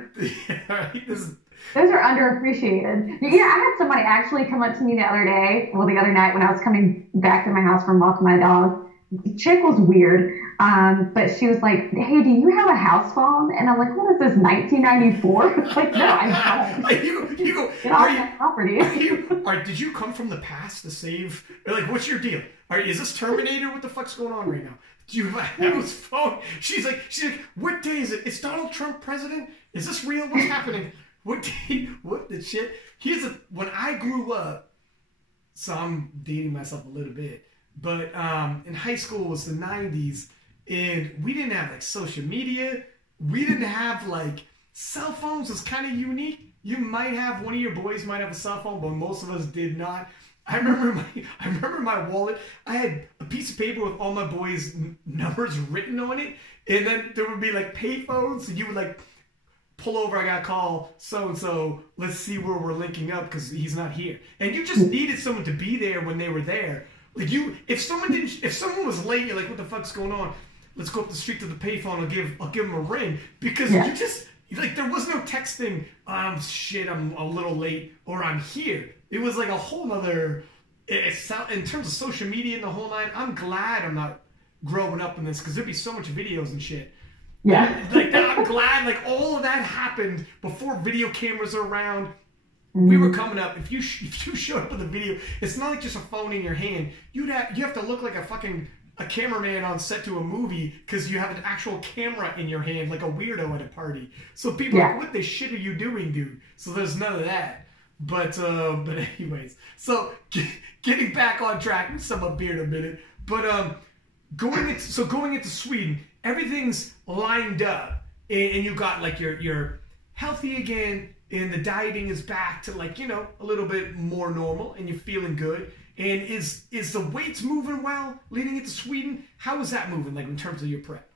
Right. Those are underappreciated. Yeah, I had somebody actually come up to me the other night when I was coming back to my house from walking my dog. The chick was weird, but she was like, "Hey, do you have a house phone?" And I'm like, "What is this, 1994?" Like, no, I don't. You go. Get off my property. Did you come from the past to save? Like, what's your deal? Is this Terminator? What the fuck's going on right now? Do you have a house phone? She's like, what day is it? Is Donald Trump president? Is this real? What's happening? What day? What the shit? When I grew up, so I'm dating myself a little bit. But in high school, it was the 90s, and we didn't have, like, social media. We didn't have, like, cell phones was kind of unique. You might have, one of your boys might have a cell phone, but most of us did not. I remember my wallet. I had a piece of paper with all my boys' numbers written on it, and then there would be, like, pay phones, and you would, like, pull over, I got a call, so-and-so, let's see where we're linking up, because he's not here. And you just needed someone to be there when they were there. Like if someone was late, you're like, what the fuck's going on? Let's go up the street to the payphone. I'll give them a ring because you just like there was no texting. Shit, I'm a little late or I'm here. It was like a whole nother. In terms of social media and the whole nine, I'm glad I'm not growing up in this because there'd be so much videos and shit. Yeah, like that. I'm glad like all of that happened before video cameras are around. We were coming up. If you showed up with a video, it's not like just a phone in your hand. You have to look like a cameraman on set to a movie because you have an actual camera in your hand, like a weirdo at a party. So people are like, what the shit are you doing, dude? So there's none of that. But anyways, so getting back on track. We'll sum up beer in a minute. But going into Sweden, everything's lined up, and you got like you're healthy again. And the dieting is back to like, a little bit more normal and you're feeling good. And is the weights moving well leading into Sweden? How is that moving, like in terms of your prep?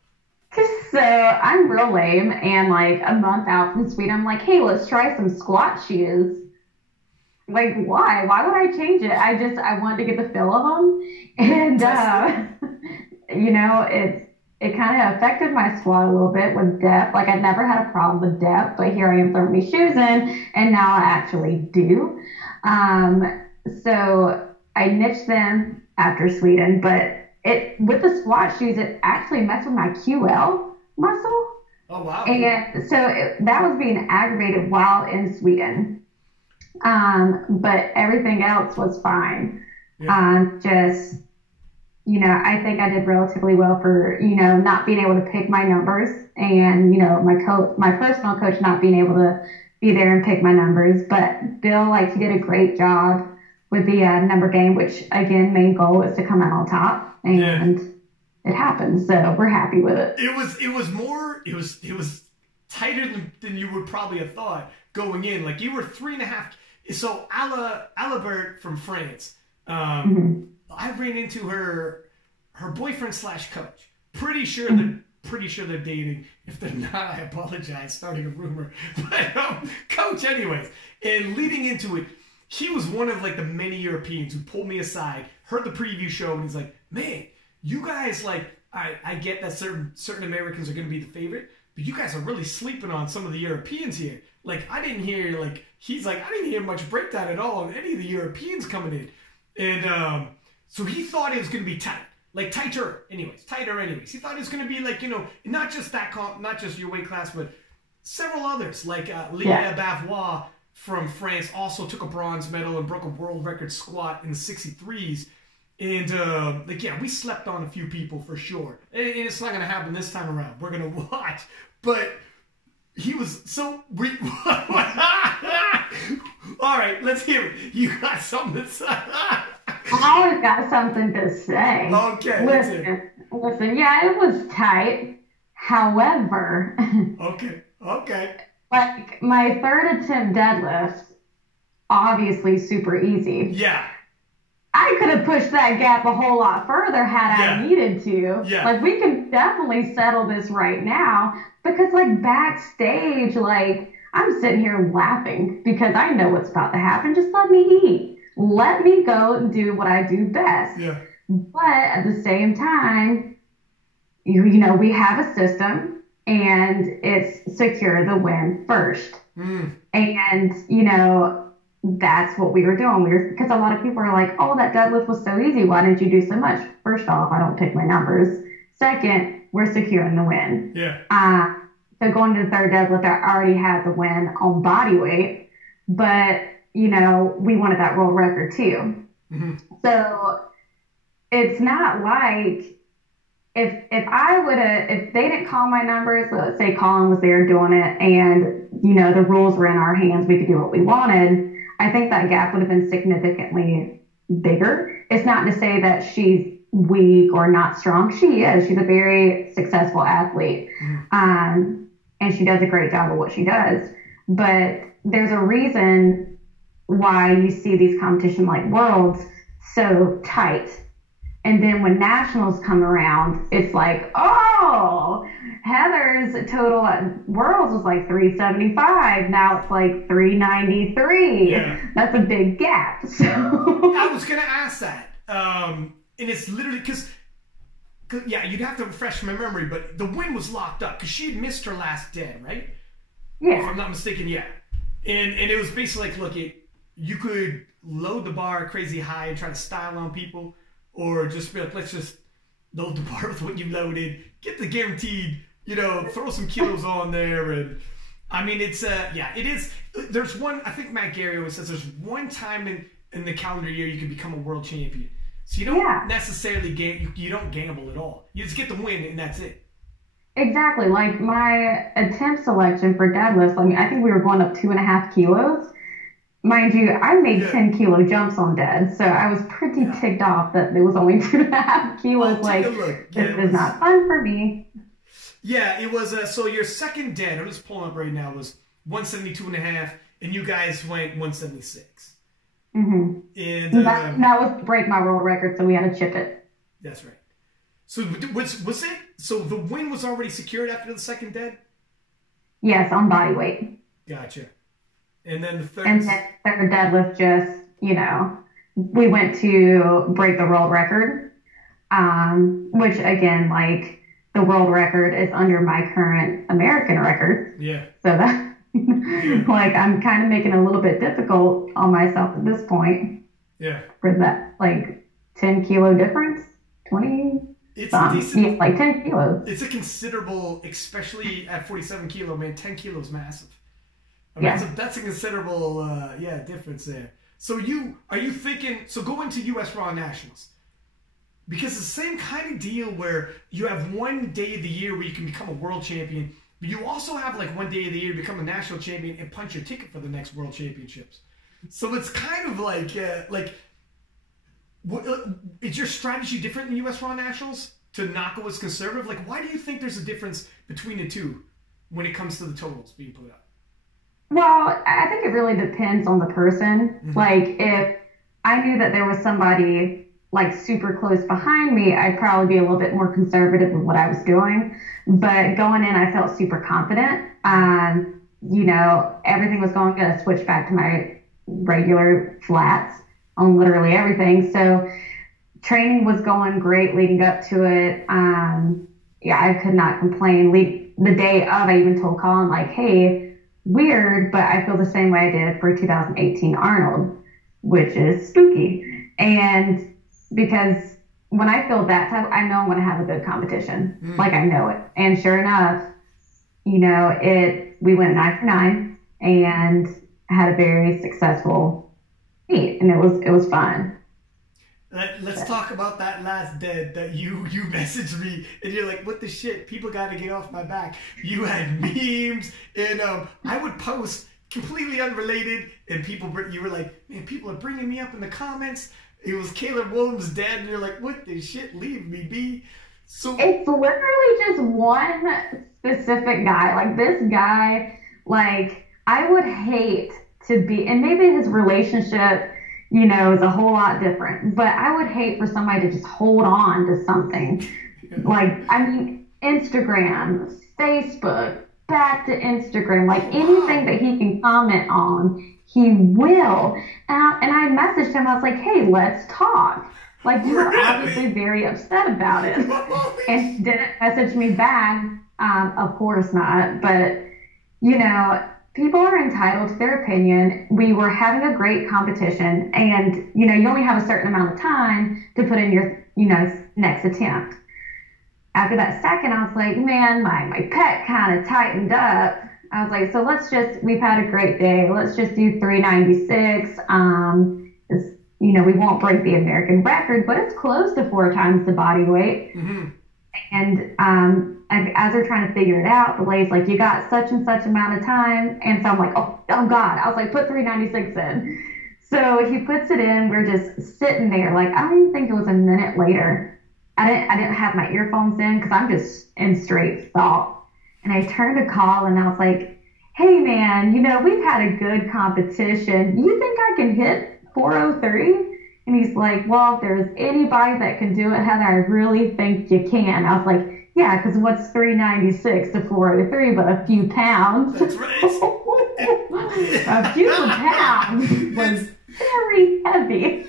So I'm real lame and like a month out from Sweden, I'm like, hey, let's try some squat shoes. Like, why? Why would I change it? I wanted to get the feel of them. And, it kind of affected my squat a little bit with depth. Like I'd never had a problem with depth, but here I am throwing these shoes in, and now I actually do. So I niched them after Sweden, but with the squat shoes, it actually messed with my QL muscle. Oh wow! And so that was being aggravated while in Sweden. But everything else was fine. Yeah. I think I did relatively well for, not being able to pick my numbers and, my personal coach not being able to be there and pick my numbers. But Bill, he did a great job with the number game, which again, main goal is to come out on top, and it happened. So we're happy with it. It was tighter than you would probably have thought going in. Like you were 3.5. So Alibert from France, I ran into her boyfriend / coach. Pretty sure they're dating. If they're not, I apologize. Starting a rumor, but coach, anyways. And leading into it, he was one of the many Europeans who pulled me aside, heard the preview show, and he's like, "Man, you guys I get that certain Americans are going to be the favorite, but you guys are really sleeping on some of the Europeans here. I didn't hear I didn't hear much breakdown at all on any of the Europeans coming in, and so he thought it was going to be tight, tighter anyways. He thought it was going to be not just not just your weight class, but several others Leah Bavois from France also took a bronze medal and broke a world record squat in the 63s. And like, yeah, we slept on a few people for sure. And it's not gonna happen this time around. We're gonna watch. But he was so we. All right, let's hear it. You got something to say? I got something to say. Okay. Listen. Yeah, it was tight. However. Okay. Like my third attempt deadlift, obviously super easy. Yeah. I could have pushed that gap a whole lot further had I needed to. Yeah. Like, we can definitely settle this right now because, like, backstage, like, I'm sitting here laughing because I know what's about to happen. Just let me eat. Let me go and do what I do best. Yeah. But at the same time, you know, we have a system and it's secure the win first. And, you know, that's what we were doing. Because a lot of people are like, oh, that deadlift was so easy. Why didn't you do so much? First off, I don't pick my numbers. Second, we're securing the win. Yeah. So going to the third deadlift, I already had the win on body weight, but, you know, we wanted that world record too. So it's not like if they didn't call my numbers, let's say Colin was there doing it and, you know, the rules were in our hands, we could do what we wanted, I think that gap would have been significantly bigger. It's not to say that she's weak or not strong. She is. She's a very successful athlete. And she does a great job of what she does. But there's a reason why you see these competitions like Worlds so tight. And then when nationals come around, it's like, oh, Heather's total at Worlds was like 375. Now it's like 393. Yeah. That's a big gap. So I was going to ask that. And it's literally because, yeah, you'd have to refresh my memory, but the win was locked up because she had missed her last dead, right? Yeah. If I'm not mistaken, yeah. And it was basically like, look, you could load the bar crazy high and try to style on people, or just be like, let's just load the bar with what you loaded, get the guaranteed, you know, throw some kilos on there. And I mean, it's, yeah, it is. There's one, I think Matt Gary always says there's one time in the calendar year you can become a world champion. So you don't necessarily you don't gamble at all. You just get the win and that's it. Exactly. Like my attempt selection for deadlifts, I mean, I think we were going up 2.5 kilos. Mind you, I made 10 kilo jumps on dead, so I was pretty ticked off that it was only 2.5 kilos. Like, this is not fun for me. Yeah, it was, so your second dead, I'm just pulling up right now, was 172.5, and you guys went 176. And that was to break my world record, so we had to chip it. That's right. So was it, so the win was already secured after the second dead? Yes, on body weight. Gotcha. And then the third... And then third deadlift just, you know, we went to break the world record, which again, like, the world record is under my current American record. Yeah. So that, like, I'm kind of making it a little bit difficult on myself at this point. Yeah. For that, like, 10 kilo difference? 20? It's decent. Yeah, like 10 kilos. It's a considerable, especially at 47 kilo, man, 10 kilos massive. I mean, that's a considerable, difference there. So are you thinking, so go into U.S. Raw Nationals. Because it's the same kind of deal where you have one day of the year where you can become a world champion, but you also have like one day of the year to become a national champion and punch your ticket for the next world championships. So it's kind of like, is your strategy different in U.S. Raw Nationals to not go as conservative? Like, why do you think there's a difference between the two when it comes to the totals being put up? Well, I think it really depends on the person. Like, if I knew that there was somebody like super close behind me, I'd probably be a little bit more conservative with what I was doing. But going in, I felt super confident. You know, everything was going good. I switched back to my regular flats on literally everything. So training was going great leading up to it. I could not complain. The day of, I even told Colin, like, hey, weird, but I feel the same way I did for 2018 Arnold, which is spooky. And because when I feel that type, I know I'm going to have a good competition. Like, I know it. And sure enough, you know, we went 9 for 9 and had a very successful meet, and it was fun. Let's talk about that last dead that you messaged me, and you're like, what the shit? People got to get off my back. You had memes, and I would post completely unrelated, and you were like, man, people are bringing me up in the comments. It was Caleb Williams' dad, and you're like, what the shit? Leave me be. So it's literally just one specific guy. Like, this guy, like, I would hate to be, and maybe his relationship, you know, is a whole lot different, but I would hate for somebody to just hold on to something. Like, I mean, Instagram, Facebook, back to Instagram, like anything that he can comment on, he will. And I messaged him, I was like, hey, let's talk. Like, you were obviously very upset about it. And didn't message me back. Of course not. But, you know, people are entitled to their opinion. We were having a great competition. And, you know, you only have a certain amount of time to put in your, you know, next attempt. After that second, I was like, man, my pec kind of tightened up. I was like, so we've had a great day. Let's just do 396. You know, we won't break the American record, but it's close to 4 times the body weight. Mm-hmm. And as we're trying to figure it out, the lady's like, you got such and such amount of time. And so I'm like, oh God. I was like, put 396 in. So he puts it in. We're just sitting there. Like, I don't even think it was a minute later. I didn't have my earphones in because I'm just in straight thought. And I turned to call and I was like, hey man, you know, we've had a good competition. You think I can hit 403? And he's like, well, if there's anybody that can do it, Heather, I really think you can. I was like, yeah, because what's 396 to 403 but a few pounds? That's right. A few pounds was very heavy.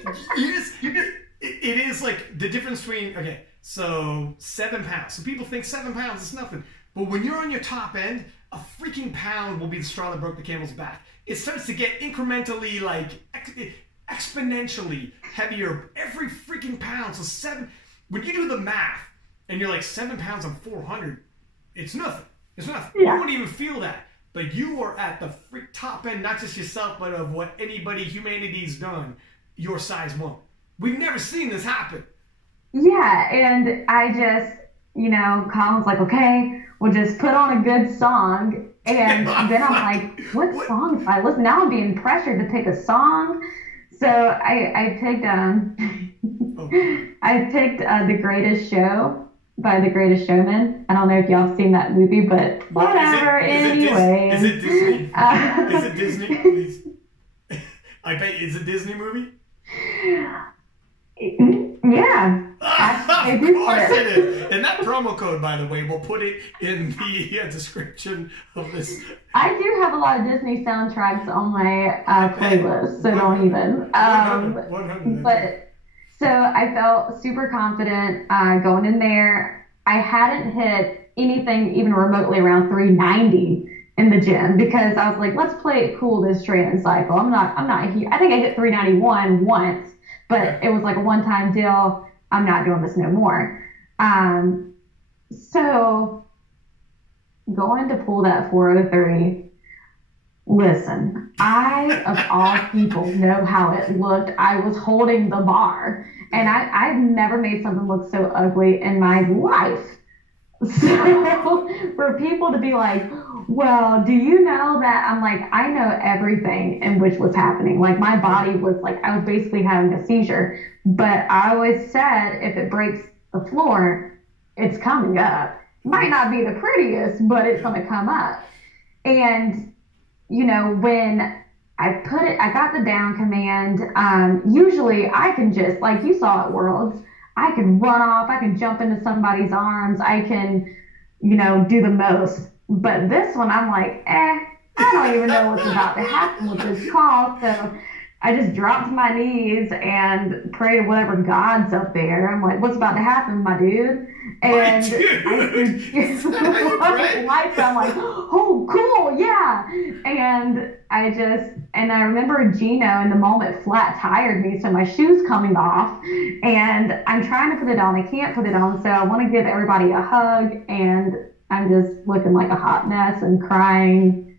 It is like the difference between, okay, so 7 pounds. So people think 7 pounds is nothing. But when you're on your top end, a freaking pound will be the straw that broke the camel's back. It starts to get incrementally, like, exponentially heavier every freaking pound. So when you do the math and you're like 7 pounds on 400, it's nothing. It's nothing. Yeah. You won't even feel that. But you are at the top end, not just yourself, but of what humanity's done, your size won't. We've never seen this happen. Yeah, and I just, you know, Colin's like, okay, we'll just put on a good song. And then I'm like, what song if I listen? Now I'm being pressured to pick a song. So I picked The Greatest Show by The Greatest Showman. I don't know if y'all have seen that movie, but whatever. Anyway. Is it Disney? Is it Disney? Please. I bet. Is it a Disney movie? Yeah. Of course it is. And that promo code, by the way, we'll put it in the description of this. I do have a lot of Disney soundtracks on my playlist, so don't even. 100. But so I felt super confident going in there. I hadn't hit anything even remotely around 390 in the gym because I was like, let's play it cool this training cycle. I'm not here. I think I hit 391 once. But it was like a one-time deal. I'm not doing this no more. So going to pull that 403, listen, I, of all people, know how it looked. I was holding the bar. And I've never made something look so ugly in my life. So for people to be like, well, do you know that? I'm like, I know everything in which was happening. Like, my body was like, I was basically having a seizure. But I always said, if it breaks the floor, it's coming up. Might not be the prettiest, but it's going to come up. And, you know, when I got the down command, usually I can just, like you saw at Worlds, I can run off, I can jump into somebody's arms, I can, you know, do the most. But this one, I'm like, I don't even know what's about to happen with this call. So I just dropped to my knees and prayed to whatever God's up there. I'm like, what's about to happen, my dude? And I'm like, oh, cool, yeah. And I remember Gino in the moment flat tired me, so my shoe's coming off, and I'm trying to put it on. I can't put it on, so I want to give everybody a hug, and I'm just looking like a hot mess and crying.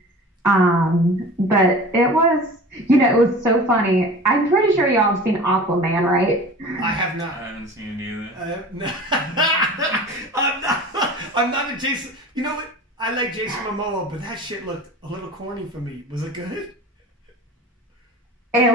But it was, it was so funny. I'm pretty sure y'all have seen Aquaman, right? I have not. I haven't seen it either. No. I'm not a Jason. You know what? I like Jason Momoa, but that shit looked a little corny for me. Was it good? It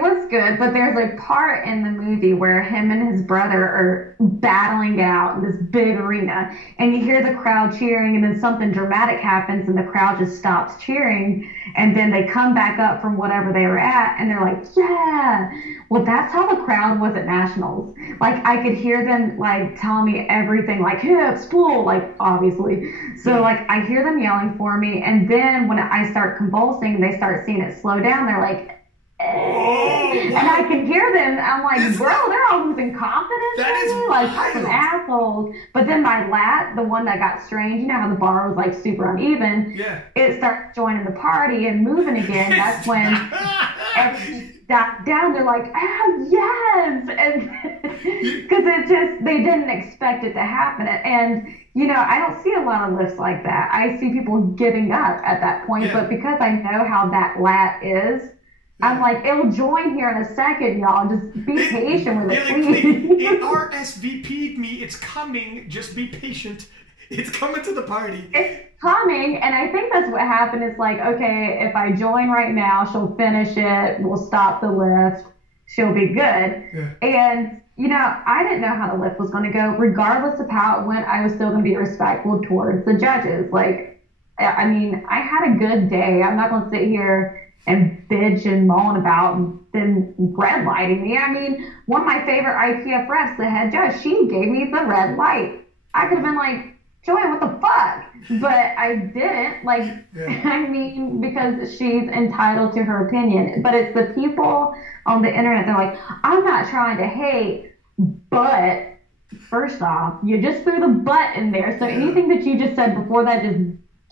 was good, but there's a part in the movie where him and his brother are battling out in this big arena, and you hear the crowd cheering, and then something dramatic happens, and the crowd just stops cheering, and then they come back up from whatever they were at, and they're like, yeah! Well, that's how the crowd was at Nationals. Like, I could hear them, like, telling me everything, like, hips, pull, like, obviously. So, like, I hear them yelling for me, and then when I start convulsing, they start seeing it slow down, they're like, and I can hear them. I'm like, bro, they're all losing confidence. That is like some assholes. But then my lat, the one that got strange, you know how the bar was like super uneven. Yeah. It starts joining the party and moving again. That's when everything stopped down. They're like, oh yes, and because they didn't expect it to happen. And I don't see a lot of lifts like that. I see people giving up at that point. Yeah. But because I know how that lat is, I'm like, it'll join here in a second, y'all. Just be patient with it, please. It RSVP'd me. It's coming. Just be patient. It's coming to the party. It's coming, and I think that's what happened. It's like, okay, if I join right now, she'll finish it. We'll stop the lift. She'll be good. Yeah. And, I didn't know how the lift was going to go. Regardless of how it went, I was still going to be respectful towards the judges. Like, I mean, I had a good day. I'm not going to sit here and bitch and moan about them red lighting me. I mean, one of my favorite IPF refs, the head judge, she gave me the red light. I could have been like, Joanne, what the fuck? But I didn't. Like, yeah. I mean, because she's entitled to her opinion. But it's the people on the internet, they're like, I'm not trying to hate, but first off, you just threw the but in there. So anything that you just said before that just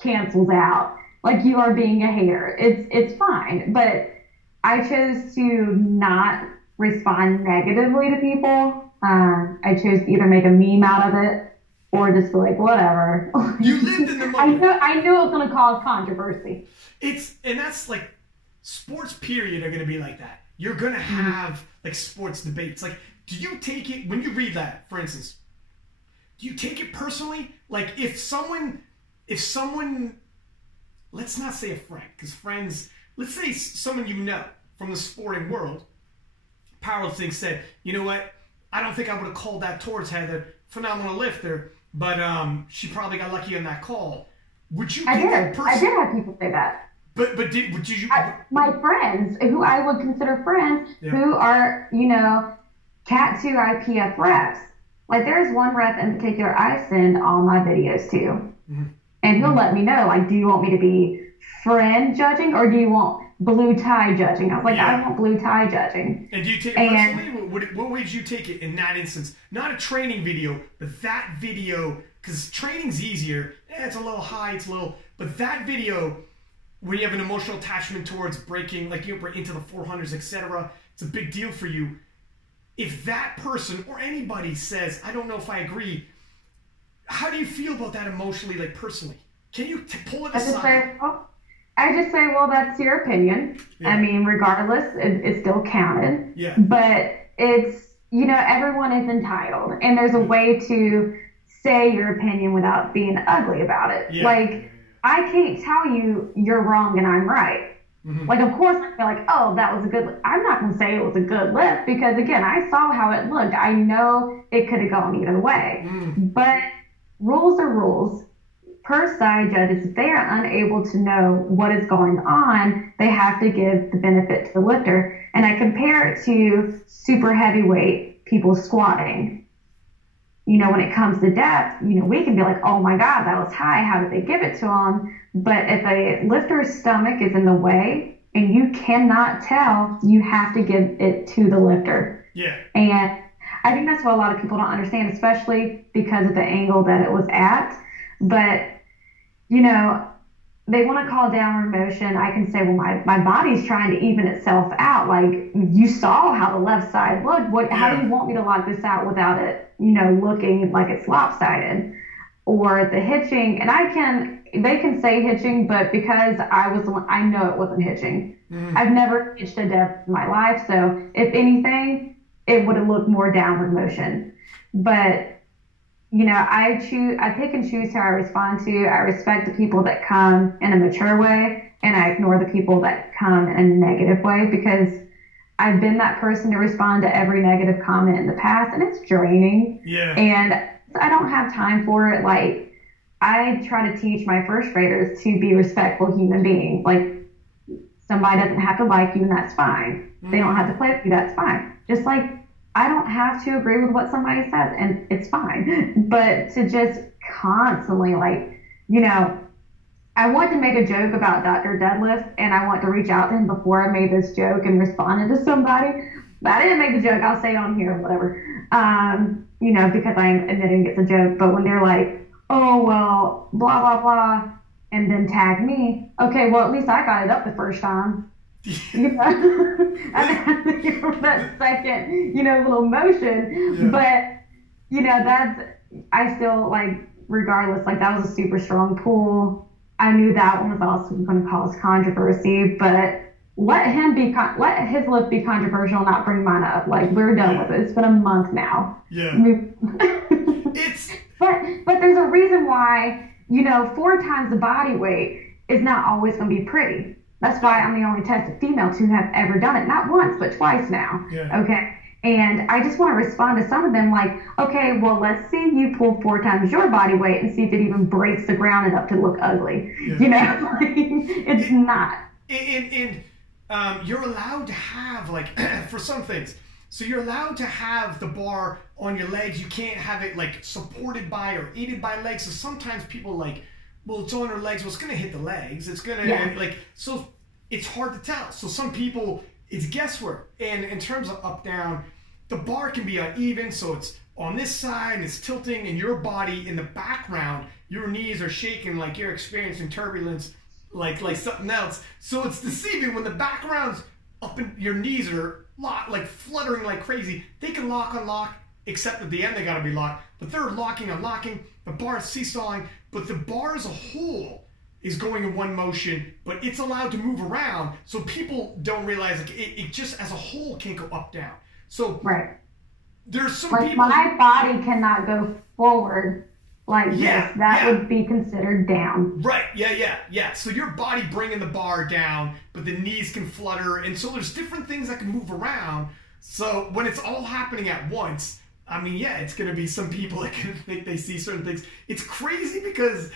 cancels out. Like, you are being a hater. It's fine. But I chose to not respond negatively to people. I chose to either make a meme out of it or just be like, whatever. You lived in the moment. I knew it was going to cause controversy. And that's like, sports period are going to be like that. You're going to have, like, sports debates. Like, do you take it, when you read that, for instance, do you take it personally? Like, if someone, let's not say a friend, because friends, let's say someone from the sporting world, powerlifting, said, you know what, I don't think I would have called that towards Heather, phenomenal lifter, but she probably got lucky on that call. Would you take that personally? I did have people say that. But would you? My friends, who I would consider friends, who are, Cat 2 IPF reps. Like, there's one rep in particular I send all my videos to. Mm-hmm. And he'll let me know, like, do you want me to be friend judging or do you want blue tie judging? I was like, I want blue tie judging. And do you take it personally? What way did you take it in that instance? Not a training video, but that video, because training's easier. It's a little high, but that video, when you have an emotional attachment towards breaking, like, you break into the 400s, etc., it's a big deal for you. If that person or anybody says, I don't know if I agree, how do you feel about that emotionally, like, personally? Can you pull it aside? I just say, well, that's your opinion. Yeah. I mean, regardless, it's still counted. Yeah. But it's, everyone is entitled. And there's a way to say your opinion without being ugly about it. Yeah. Like, I can't tell you you're wrong and I'm right. Mm-hmm. Like, of course, I feel like, oh, that was a good lift. I'm not going to say it was a good lift because, again, I saw how it looked. I know it could have gone either way. But rules are rules. Per side judges, if they are unable to know what is going on, they have to give the benefit to the lifter. And I compare it to super heavyweight people squatting. When it comes to depth, we can be like, oh my God, that was high. How did they give it to him? But if a lifter's stomach is in the way and you cannot tell, you have to give it to the lifter. Yeah. And I think that's what a lot of people don't understand, especially because of the angle that it was at. But, they want to call downward motion. I can say, well, my body's trying to even itself out. Like, you saw how the left side looked. How do you want me to lock this out without it, looking like it's lopsided? Or the hitching. And I can, they can say hitching, but because I know it wasn't hitching. I've never hitched a depth in my life, so if anything, it would have looked more downward motion. But, you know, I pick and choose who I respond to. I respect the people that come in a mature way, and I ignore the people that come in a negative way, because I've been that person to respond to every negative comment in the past, and it's draining. Yeah. And I don't have time for it. Like, I try to teach my first graders to be respectful human beings. Like, somebody doesn't have to like you, and that's fine. They don't have to play with you, that's fine. Just like, I don't have to agree with what somebody says, and it's fine. But to just constantly, like, you know, I want to make a joke about Dr. Deadlift, and I want to reach out to him before I made this joke and responded to somebody. But I didn't make the joke. I'll say it on here, whatever. You know, because I'm admitting it's a joke. But when they're like, oh, well, blah, blah, blah, and then tag me, okay, well, at least I got it up the first time. You know? I have to give them that second, you know, little motion. Yeah. But, you know, I still, like, regardless, like, that was a super strong pull. I knew that one was also going to cause controversy, but let his lift be controversial, not bring mine up. Like, we're done with it. It's been a month now. Yeah. But there's a reason why, you know, 4 times the body weight is not always going to be pretty. That's why I'm the only tested female to have ever done it. Not once, but twice now. Yeah. Okay. And I just want to respond to some of them like, okay, well, let's see you pull 4 times your body weight and see if it even breaks the ground enough to look ugly. Yeah. You know, like, it's not. And you're allowed to have, like, for some things, so you're allowed to have the bar on your legs. You can't have it, like, supported by or aided by legs. So sometimes people, like, well, it's on their legs. Well, it's going to hit the legs. It's going to, like, so it's hard to tell. So some people, it's guesswork. And in terms of up, down, the bar can be uneven. So it's on this side and it's tilting, and your body in the background, your knees are shaking like you're experiencing turbulence, like something else. So it's deceiving when the background's up and your knees are like fluttering like crazy. They can lock, unlock, except at the end they got to be locked. But they're locking, unlocking. The bar is seesawing. But the bar as a whole is going in one motion, but it's allowed to move around. So people don't realize, like, it just as a whole can't go up, down. So right. There's some like, people. My body cannot go forward like this. That would be considered down. Right. Yeah. So your body bringing the bar down, but the knees can flutter. And so there's different things that can move around. So when it's all happening at once, I mean, yeah, it's going to be some people that can think they see certain things. It's crazy because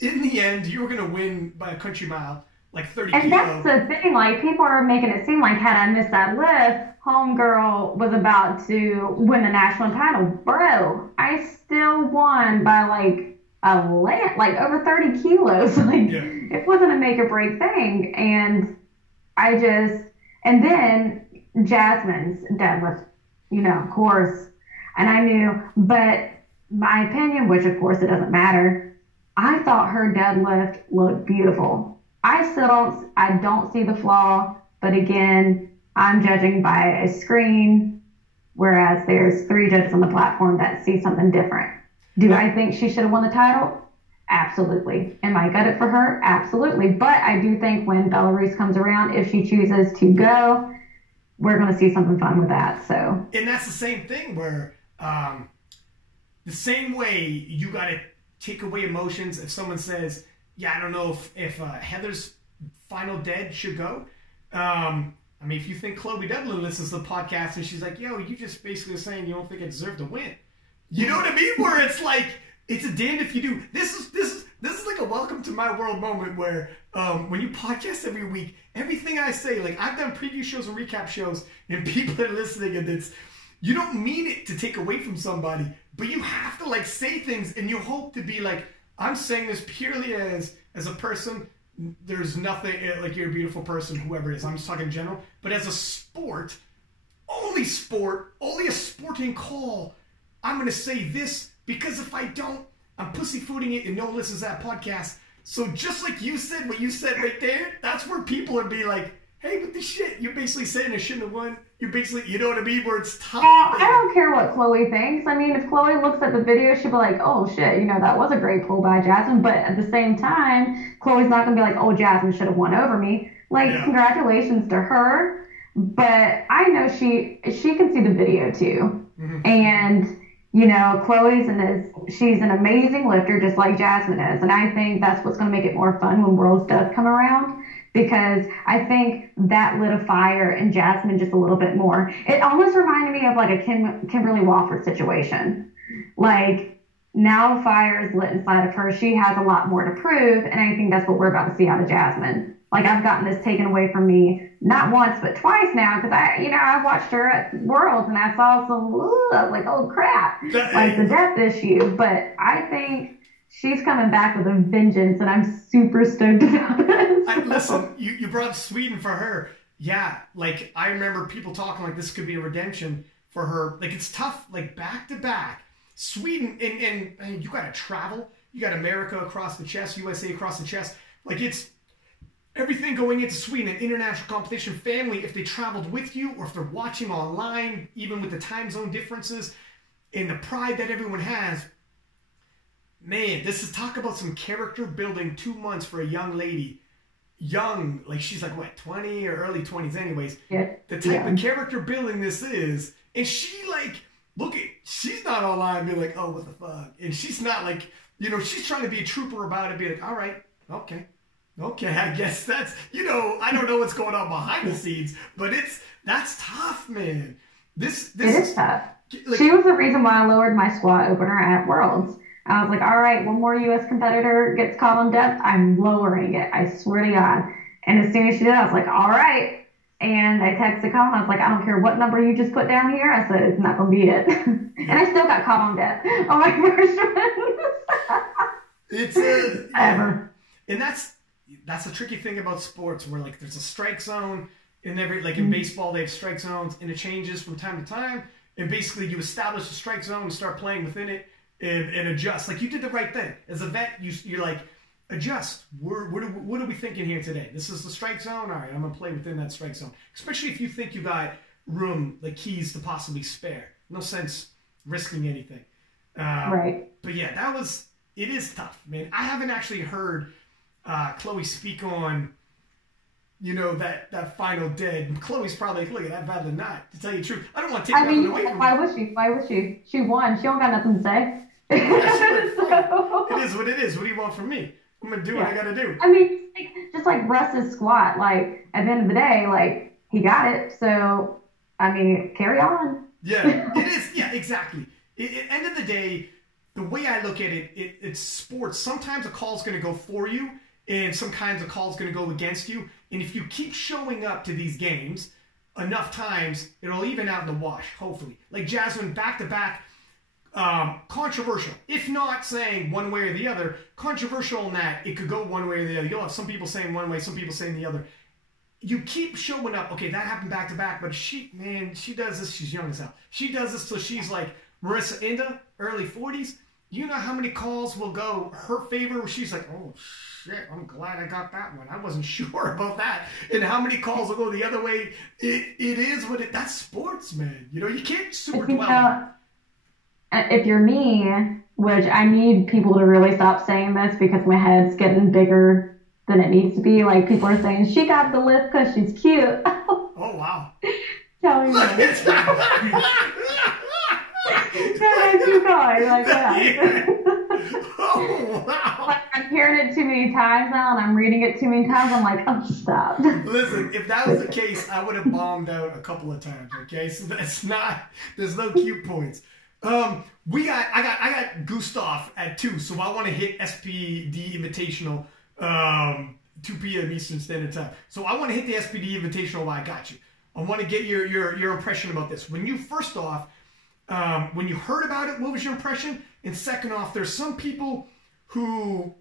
in the end, you're going to win by a country mile, like 30 and kilo. And that's the thing. Like, people are making it seem like had I missed that lift, homegirl was about to win the national title. Bro, I still won by like over 30 kilos. Like, It wasn't a make or break thing. And and then Jasmine's deadlift, you know, of course. And I knew, but my opinion, which of course it doesn't matter, I thought her deadlift looked beautiful. I don't see the flaw, but again, I'm judging by a screen, whereas there's 3 judges on the platform that see something different. Do I think she should have won the title? Absolutely. Am I gutted for her? Absolutely. But I do think when Belarus comes around, if she chooses to go, we're going to see something fun with that. So, and that's the same thing where the same way you got to take away emotions. If someone says, yeah, I don't know if Heather's final dead should go. I mean, if you think Chloe Devlin listens to the podcast and she's like, yo, you just basically saying you don't think I deserve to win. You know what I mean? Where it's like, it's a damned if you do. This is like a welcome to my world moment where when you podcast every week, everything I say, like, I've done preview shows and recap shows, and people are listening, and it's, you don't mean it to take away from somebody, but you have to, like, say things, and you hope to be like, I'm saying this purely as a person. There's nothing, like, you're a beautiful person, whoever it is. I'm just talking in general. But as a sport, only a sporting call, I'm going to say this, because if I don't, I'm pussyfooting it and no one listens to that podcast. So just like you said, what you said right there, that's where people would be like, hey, but the shit, you're basically saying it shouldn't have won. You're basically, you know what I mean, where it's tough. I don't care what Chloe thinks. I mean, if Chloe looks at the video, she'll be like, oh shit, you know, that was a great pull by Jasmine. But at the same time, Chloe's not going to be like, oh, Jasmine should have won over me. Like, congratulations to her. But I know she can see the video too. Mm-hmm. And, you know, she's an amazing lifter just like Jasmine is. And I think that's what's going to make it more fun when Worlds does come around. Because I think that lit a fire in Jasmine just a little bit more. It almost reminded me of like a Kimberly Walford situation. Like, now the fire is lit inside of her. She has a lot more to prove, and I think that's what we're about to see out of Jasmine. Like, I've gotten this taken away from me not once but twice now, because I watched her at Worlds and I saw some like, oh crap, like the depth issue. But I think she's coming back with a vengeance, and I'm super stoked about it. Listen, you brought up Sweden for her. Yeah, like, I remember people talking like this could be a redemption for her. Like, it's tough, like, back to back. Sweden, and you got to travel. You got America across the chest, USA across the chest. Like, it's everything going into Sweden, an international competition family. If they traveled with you or if they're watching online, even with the time zone differences and the pride that everyone has, man, this is talk about some character building 2 months for a young lady. Young, like she's like, what, 20 or early 20s anyways. Yeah. The type of character building this is. And she like, she's not online being like, oh, what the fuck? And she's not like, you know, she's trying to be a trooper about it, be like, all right, okay, I guess that's, you know, I don't know what's going on behind the scenes, but that's tough, man. This it is tough. Like, she was the reason why I lowered my squat opener at Worlds. I was like, all right, one more U.S. competitor gets caught on depth, I'm lowering it. I swear to God. And as soon as she did, I was like, all right. And I texted Colin. I was like, I don't care what number you just put down here. I said, it's not going to be it. And I still got caught on depth on my first run. It's ever. And that's a tricky thing about sports where, like, there's a strike zone. In in baseball, they have strike zones, and it changes from time to time. And basically, you establish a strike zone and start playing within it. And adjust. Like, you did the right thing. As a vet, you're like, adjust. What are we thinking here today? This is the strike zone? All right, I'm going to play within that strike zone. Especially if you think you got room, like keys to possibly spare. No sense risking anything. Right. But yeah, it is tough, man. I haven't actually heard Chloe speak on, you know, that final dead. Chloe's probably like, look at that, rather than not, to tell you the truth. I don't want to take nothing away from her. Why would she? She won. She don't got nothing to say. It is what it is. What do you want from me? I'm going to do what I got to do. I mean, just like Russ's squat, like, at the end of the day, like, he got it. So, I mean, carry on. Yeah, it is. Yeah, exactly. At the end of the day, the way I look at it, it's sports. Sometimes a call's going to go for you, and sometimes a call's going to go against you. And if you keep showing up to these games enough times, it'll even out in the wash, hopefully. Like Jasmine, back-to-back, controversial. If not saying one way or the other, controversial in that it could go one way or the other. You'll have some people saying one way, some people saying the other. You keep showing up. Okay, that happened back to back, but she does this. She's young as hell. She does this till she's like Marissa Inda, early 40s. You know how many calls will go her favor where she's like, oh shit, I'm glad I got that one. I wasn't sure about that. And how many calls will go the other way? It is what that's sports, man. You know, you can't super dwell. If you're me, which I need people to really stop saying this because my head's getting bigger than it needs to be. Like, people are saying, she got the lift because she's cute. Oh, wow. Tell me that. Keep going. Like that. Oh, wow. Like, I'm hearing it too many times now, and I'm reading it too many times. I'm like, oh, stop. Listen, if that was the case, I would have bombed out a couple of times, okay? So there's no cute points. I got Gustav at 2, so I want to hit SPD Invitational 2 p.m. Eastern Standard Time. So I want to hit the SPD Invitational while I got you. I want to get your impression about this. When you first off, when you heard about it, what was your impression? And second off, there's some people who,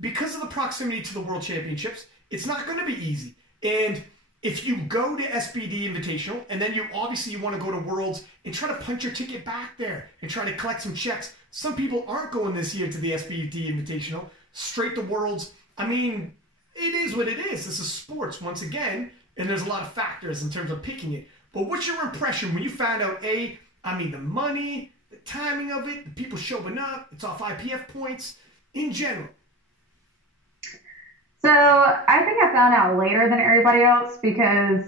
because of the proximity to the World Championships, it's not going to be easy. And if you go to SPD Invitational, and then you want to go to Worlds and try to punch your ticket back there and try to collect some checks. Some people aren't going this year to the SPD Invitational, straight to Worlds. I mean, it is what it is. This is sports once again, and there's a lot of factors in terms of picking it. But what's your impression when you found out, the money, the timing of it, the people showing up, it's off IPF points, in general? So I think I found out later than everybody else because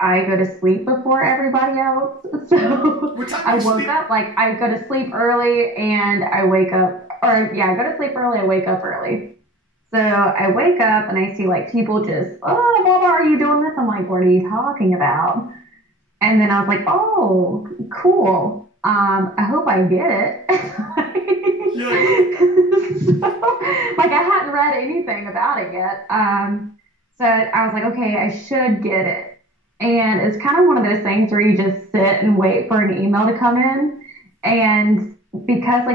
I go to sleep before everybody else. So I woke up, I go to sleep early and I wake up, I go to sleep early, I wake up early. So I wake up and I see people just, oh, Mama, are you doing this? I'm like, what are you talking about? And then I was like, oh, cool. I hope I get it. So, I hadn't read anything about it yet. So I was like, okay, I should get it. And it's kind of one of those things where you just sit and wait for an email to come in. And because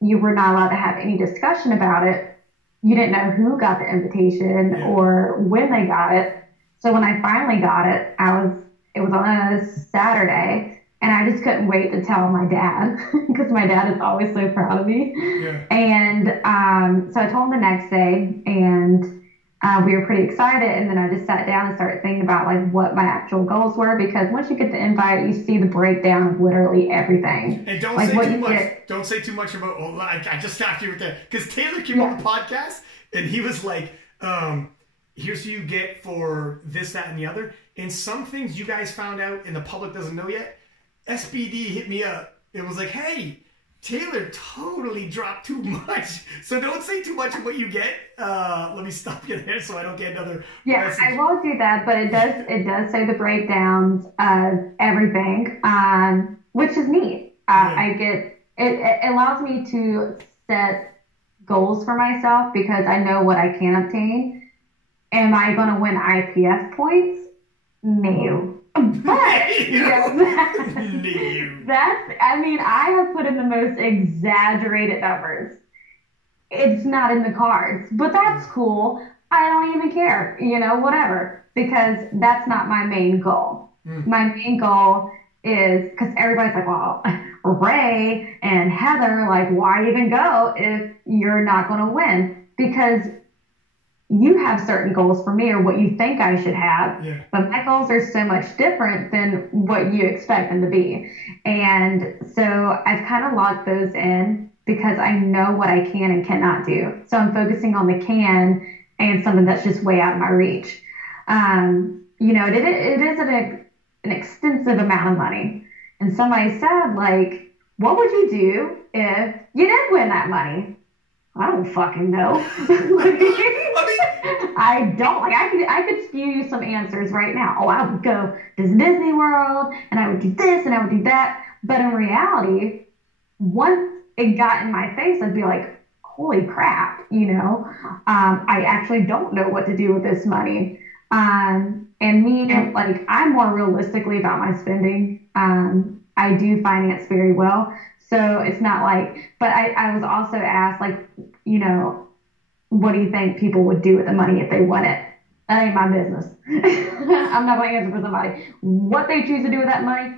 you were not allowed to have any discussion about it, you didn't know who got the invitation or when they got it. So when I finally got it, it was on a Saturday. And I just couldn't wait to tell my dad because my dad is always so proud of me. Yeah. And so I told him the next day, and we were pretty excited. And then I just sat down and started thinking about what my actual goals were, because once you get the invite, you see the breakdown of literally everything. And don't say too much. Don't say too much about. Oh, I just stopped you with that because Taylor came on the podcast and he was like, "Here's what you get for this, that, and the other." And some things you guys found out and the public doesn't know yet. SBD hit me up. It was like, hey, Taylor totally dropped too much. So don't say too much of what you get. Let me stop you there so I don't get another message. I won't do that, but it does say the breakdowns of everything, which is neat. I get it allows me to set goals for myself because I know what I can obtain. Am I going to win IPF points? No. But I have put in the most exaggerated numbers. It's not in the cards, but that's cool. I don't even care, whatever, because that's not my main goal. My main goal is, because everybody's like, well, Ray and Heather, why even go if you're not going to win? Because you have certain goals for me or what you think I should have, but my goals are so much different than what you expect them to be. And so I've kind of locked those in because I know what I can and cannot do. So I'm focusing on the can and something that's just way out of my reach. It is an extensive amount of money. And somebody said, what would you do if you did win that money? I don't fucking know. I don't. I could spew you some answers right now. Oh, I would go to Disney World, and I would do this, and I would do that. But in reality, once it got in my face, I'd be like, holy crap, I actually don't know what to do with this money. And me, I'm more realistically about my spending. I do finance very well. So it's not but I was also asked, what do you think people would do with the money if they won it? That ain't my business. I'm not going to answer for somebody. What they choose to do with that money,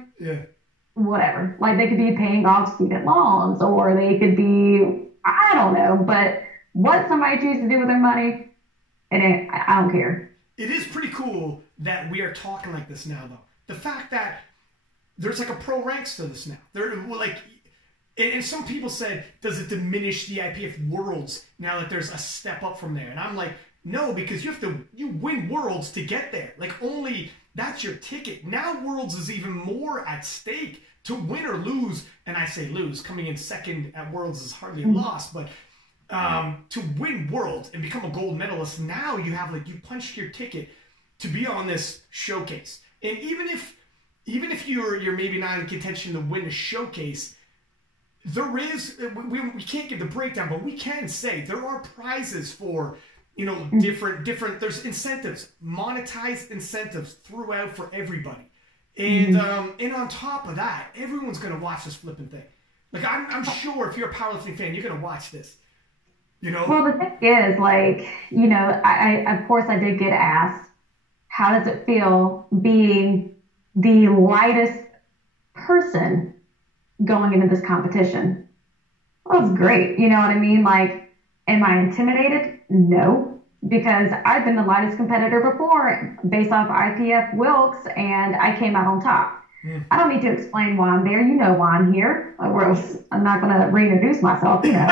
whatever. They could be paying off student loans, or they could be, I don't know. But what somebody chooses to do with their money, I don't care. It is pretty cool that we are talking like this now, though. The fact that there's a pro ranks to this now. And some people said, does it diminish the IPF worlds now that there's a step up from there? And I'm like, no, because you win worlds to get there. Only that's your ticket. Now worlds is even more at stake to win or lose. And I say lose, coming in second at worlds is hardly a loss, but to win worlds and become a gold medalist, now you have you punched your ticket to be on this showcase. And even if you're maybe not in contention to win a showcase, there is, we can't give the breakdown, but we can say there are prizes for, different, there's incentives, monetized incentives throughout for everybody. And on top of that, everyone's going to watch this flipping thing. I'm sure if you're a powerlifting fan, you're going to watch this. Well, the thing is, I of course I did get asked, how does it feel being the lightest person going into this competition? Well, it's great. You know what I mean? Am I intimidated? No, because I've been the lightest competitor before based off IPF Wilkes, and I came out on top. I don't need to explain why I'm there. You know why I'm here. Or else I'm not going to reintroduce myself, you know.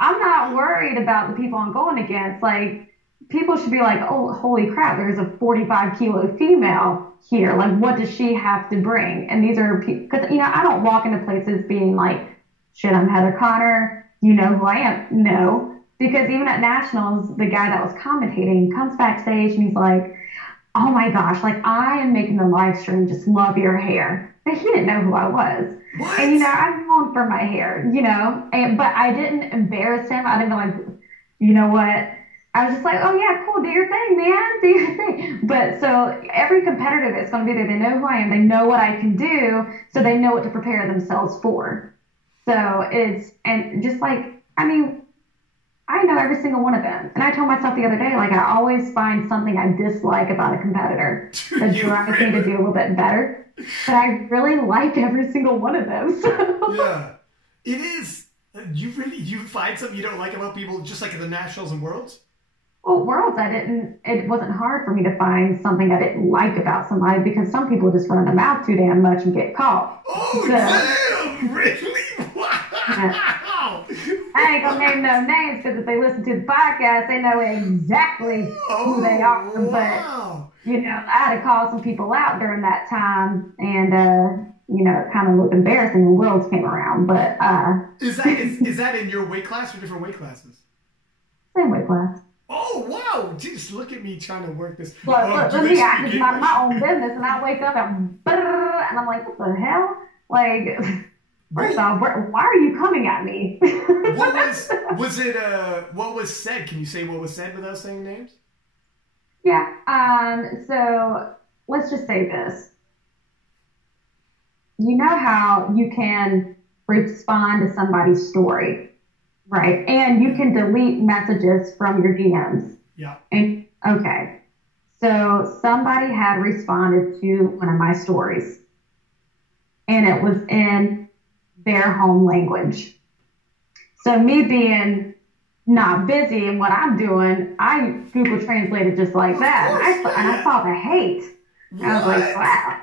I'm not worried about the people I'm going against. Like, people should be like, oh, holy crap, there's a 45-kilo female here. Like, what does she have to bring? And these are people, because, you know, I don't walk into places being like, shit, I'm Heather Connor. You know who I am. No. Because even at Nationals, the guy that was commentating comes backstage and he's like, oh my gosh, like, I am making the live stream, just love your hair. But he didn't know who I was. What? And, you know, I'm known for my hair, you know, but I didn't embarrass him. I didn't go like, you know what? I was just like, oh yeah, cool, do your thing, man, do your thing. But so every competitor that's going to be there, they know who I am, they know what I can do, so they know what to prepare themselves for. So it's, and just like, I mean, I know every single one of them. And I told myself the other day, like, I always find something I dislike about a competitor that drives me to do a little bit better. But I really like every single one of them. So. Yeah. It is. You find something you don't like about people, just like at the Nationals and Worlds? Well, Worlds, it wasn't hard for me to find something I didn't like about somebody, because some people just run their mouth too damn much and get caught. Oh, so, damn, really? Wow. Yeah. I ain't gonna name no names, because if they listen to the podcast, they know exactly who they are. Wow. But, you know, I had to call some people out during that time, and, you know, it kind of looked embarrassing when Worlds came around. But is that in your weight class or different weight classes? Same weight class. Oh, wow. Just look at me trying to work this. Look, I just mind my own business, and I wake up and I'm like, what the hell? Like, first off, why are you coming at me? What was said? Can you say what was said without saying names? Yeah. So let's just say this. You know how you can respond to somebody's story, right? And you can delete messages from your DMs. Yeah. And okay. So somebody had responded to one of my stories, and it was in their home language. So me being not busy in what I'm doing, I Google translated just like that. And I saw the hate. I was like, wow.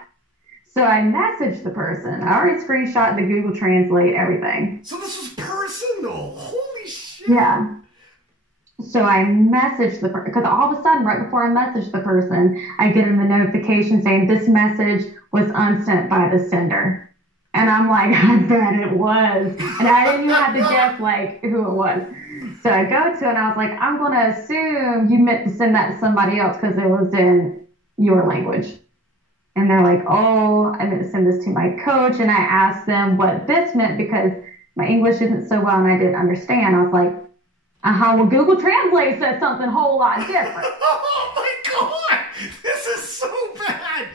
So I messaged the person. I already screenshot the Google Translate, everything. So this was personal. Holy shit. Yeah. So I messaged the person, because all of a sudden, right before I messaged the person, I get in the notification saying this message was unsent by the sender. And I'm like, I bet it was. And I didn't even have to guess, like, who it was. So I go to it, and I was like, I'm going to assume you meant to send that to somebody else because it was in your language. And they're like, oh, I meant to send this to my coach. And I asked them what this meant, because my English isn't so well and I didn't understand. I was like, well, Google Translate said something a whole lot different. Oh my God, this is so bad.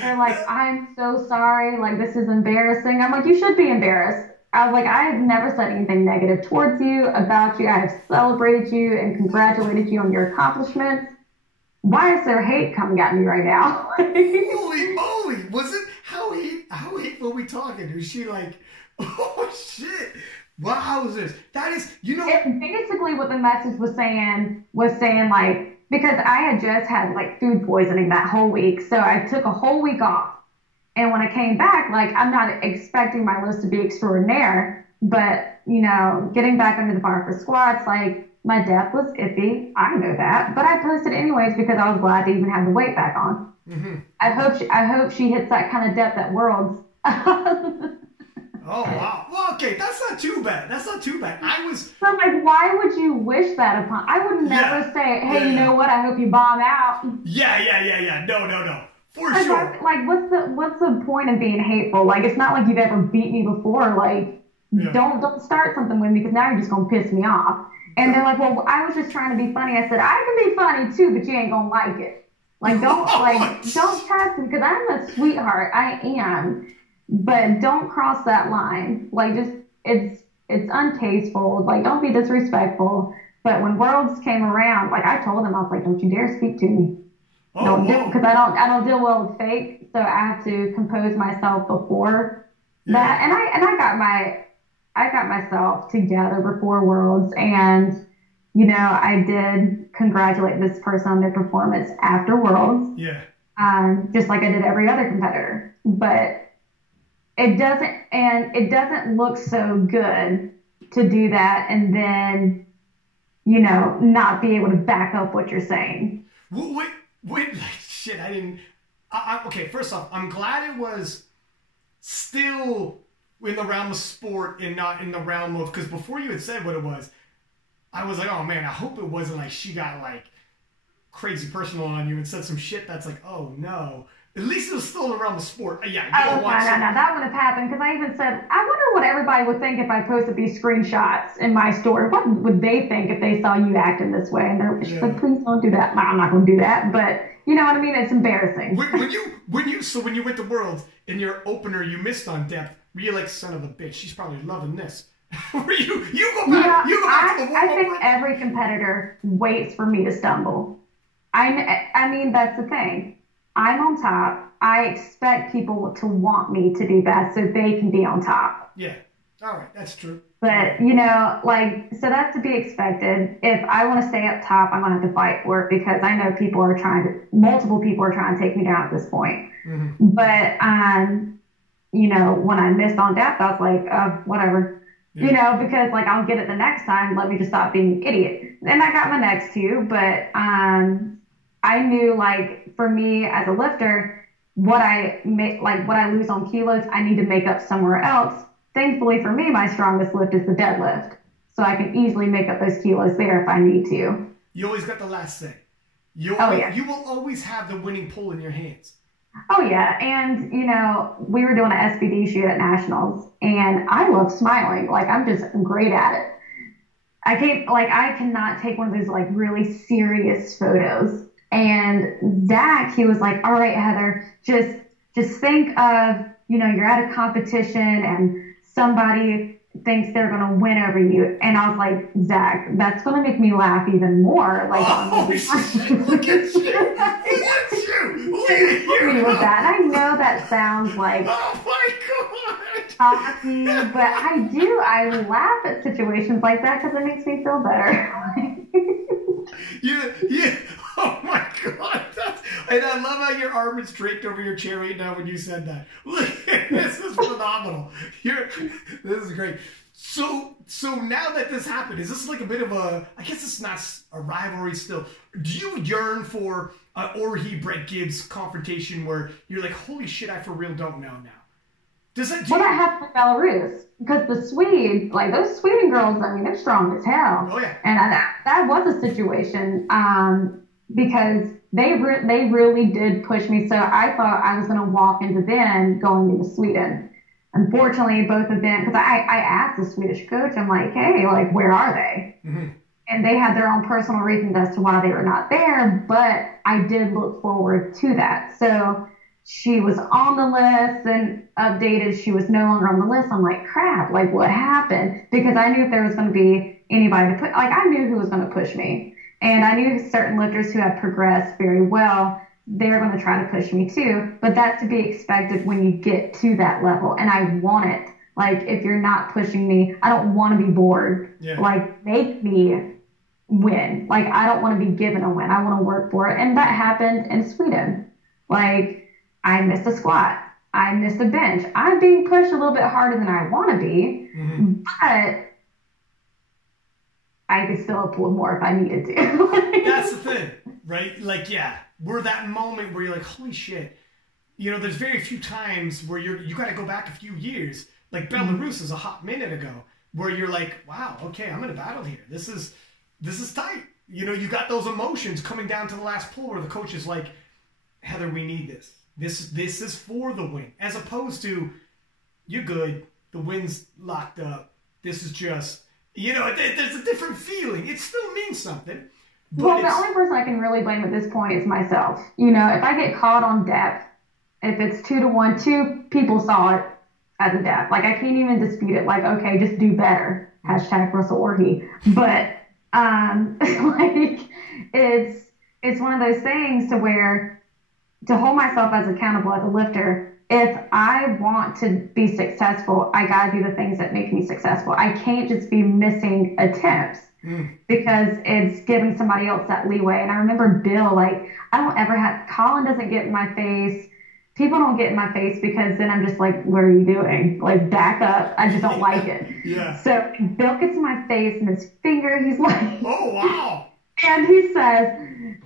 They're like, I'm so sorry. Like, this is embarrassing. I'm like, you should be embarrassed. I was like, I have never said anything negative towards you, about you. I have celebrated you and congratulated you on your accomplishments. Why is there hate coming at me right now? Holy moly. Was it, how hateful are we talking? Was she like, oh shit. Wow, is this? That is, you know. Basically what the message was saying like, because I had just had like food poisoning that whole week. So I took a whole week off. And when I came back, like, I'm not expecting my list to be extraordinaire, but, you know, getting back under the bar for squats, like, my depth was iffy. I know that, but I posted anyways because I was glad to even have the weight back on. Mm-hmm. I hope she hits that kind of depth at Worlds. Oh, wow. Well, okay, that's not too bad. So, like, why would you wish that upon? I would never say, hey, you know what? I hope you bomb out. Yeah. No. For sure. Like, what's the point of being hateful? Like, it's not like you've ever beat me before. Like, don't start something with me, because now you're just going to piss me off. And they're like, well, I was just trying to be funny. I said, I can be funny too, but you ain't going to like it. Like, don't test me, because I'm a sweetheart. I am. But don't cross that line. Like, just, it's untasteful. Like, don't be disrespectful. But when Worlds came around, like, I told them, I was like, don't you dare speak to me. Because I don't deal well with fake, so I have to compose myself before that. And I I got myself together before Worlds, and you know, I did congratulate this person on their performance after Worlds. Yeah. Just like I did every other competitor. But it doesn't look so good to do that and then, you know, not be able to back up what you're saying. Wait, like, shit, I didn't. Okay, first off, I'm glad it was still in the realm of sport and not in the realm of, because before you had said what it was, I was like, oh man, I hope it wasn't like she got like crazy personal on you and said some shit that's like, oh no. At least it was still in the realm of sport. Yeah. No, that would have happened because I even said, I wonder what everybody would think if I posted these screenshots in my story. What would they think if they saw you acting this way? And she said, please don't do that. I'm not going to do that. But you know what I mean? It's embarrassing. When you went to Worlds in your opener, you missed on depth. Were you like, son of a bitch? She's probably loving this. Were you go back to the warm-up? I think every competitor waits for me to stumble. I mean, that's the thing. I'm on top. I expect people to want me to do that so they can be on top. Yeah. All right. That's true. But, you know, like, so that's to be expected. If I want to stay up top, I'm going to have to fight for it because I know multiple people are trying to take me down at this point. Mm-hmm. But, you know, when I missed on depth, I was like, whatever. Yeah. You know, because, like, I'll get it the next time. Let me just stop being an idiot. And I got my next two. But I knew, like, for me as a lifter, what I lose on kilos, I need to make up somewhere else. Thankfully for me, my strongest lift is the deadlift. So I can easily make up those kilos there if I need to. You always got the last say. You will always have the winning pull in your hands. Oh, yeah. And, you know, we were doing an SBD shoot at Nationals, and I love smiling. Like, I'm just great at it. I cannot take one of those, like, really serious photos. And Zach, he was like, all right, Heather, just think of, you know, you're at a competition and somebody thinks they're going to win over you. And I was like, Zach, that's going to make me laugh even more. Like, shit, look at you. Look at you. With that. I know that sounds like, oh my God, talky, but I laugh at situations like that because it makes me feel better. Yeah. Oh my God. And I love how your arm is draped over your chair right now when you said that. Look, this is phenomenal. This is great. So now that this happened, is this like a bit of I guess it's not a rivalry still. Do you yearn for Orhi Brett Gibbs confrontation where you're like, holy shit, I for real don't know now? That happened in Belarus because the Swedes, like those Sweden girls, I mean, they're strong as hell. Oh yeah. And that was a situation because they really did push me. So I thought I was going to walk into them going into Sweden. Unfortunately, both of them, because I asked the Swedish coach, I'm like, hey, like, where are they? Mm-hmm. And they had their own personal reasons as to why they were not there, but I did look forward to that. So she was on the list and updated. She was no longer on the list. I'm like, crap, like what happened? Because I knew if there was going to be anybody to put, like I knew who was going to push me. And I knew certain lifters who had progressed very well, they're going to try to push me too. But that's to be expected when you get to that level. And I want it. Like, if you're not pushing me, I don't want to be bored. Yeah. Like, make me win. Like, I don't want to be given a win. I want to work for it. And that happened in Sweden. Like, I missed a squat. I missed a bench. I'm being pushed a little bit harder than I want to be. Mm-hmm. But I could still pull more if I needed to. That's the thing, right? Like, yeah, we're that moment where you're like, holy shit. You know, there's very few times where you got to go back a few years. Like Belarus is a hot minute ago where you're like, wow, okay, I'm in a battle here. This is tight. You know, you got those emotions coming down to the last pull where the coach is like, Heather, we need this. This is for the win. As opposed to, you're good. The win's locked up. This is just... You know, there's a different feeling. It still means something. Well, the only person I can really blame at this point is myself. You know, if I get caught on depth, if it's 2-1, 2 people saw it as a depth. Like, I can't even dispute it. Like, okay, just do better. Hashtag Russell Orhe. But, like, it's one of those things to where to hold myself as accountable as a lifter, if I want to be successful, I got to do the things that make me successful. I can't just be missing attempts because it's giving somebody else that leeway. And I remember Bill, like, Colin doesn't get in my face. People don't get in my face because then I'm just like, what are you doing? Like, back up. I just don't like it. Yeah. So Bill gets in my face and his finger, he's like, oh, wow. And he says,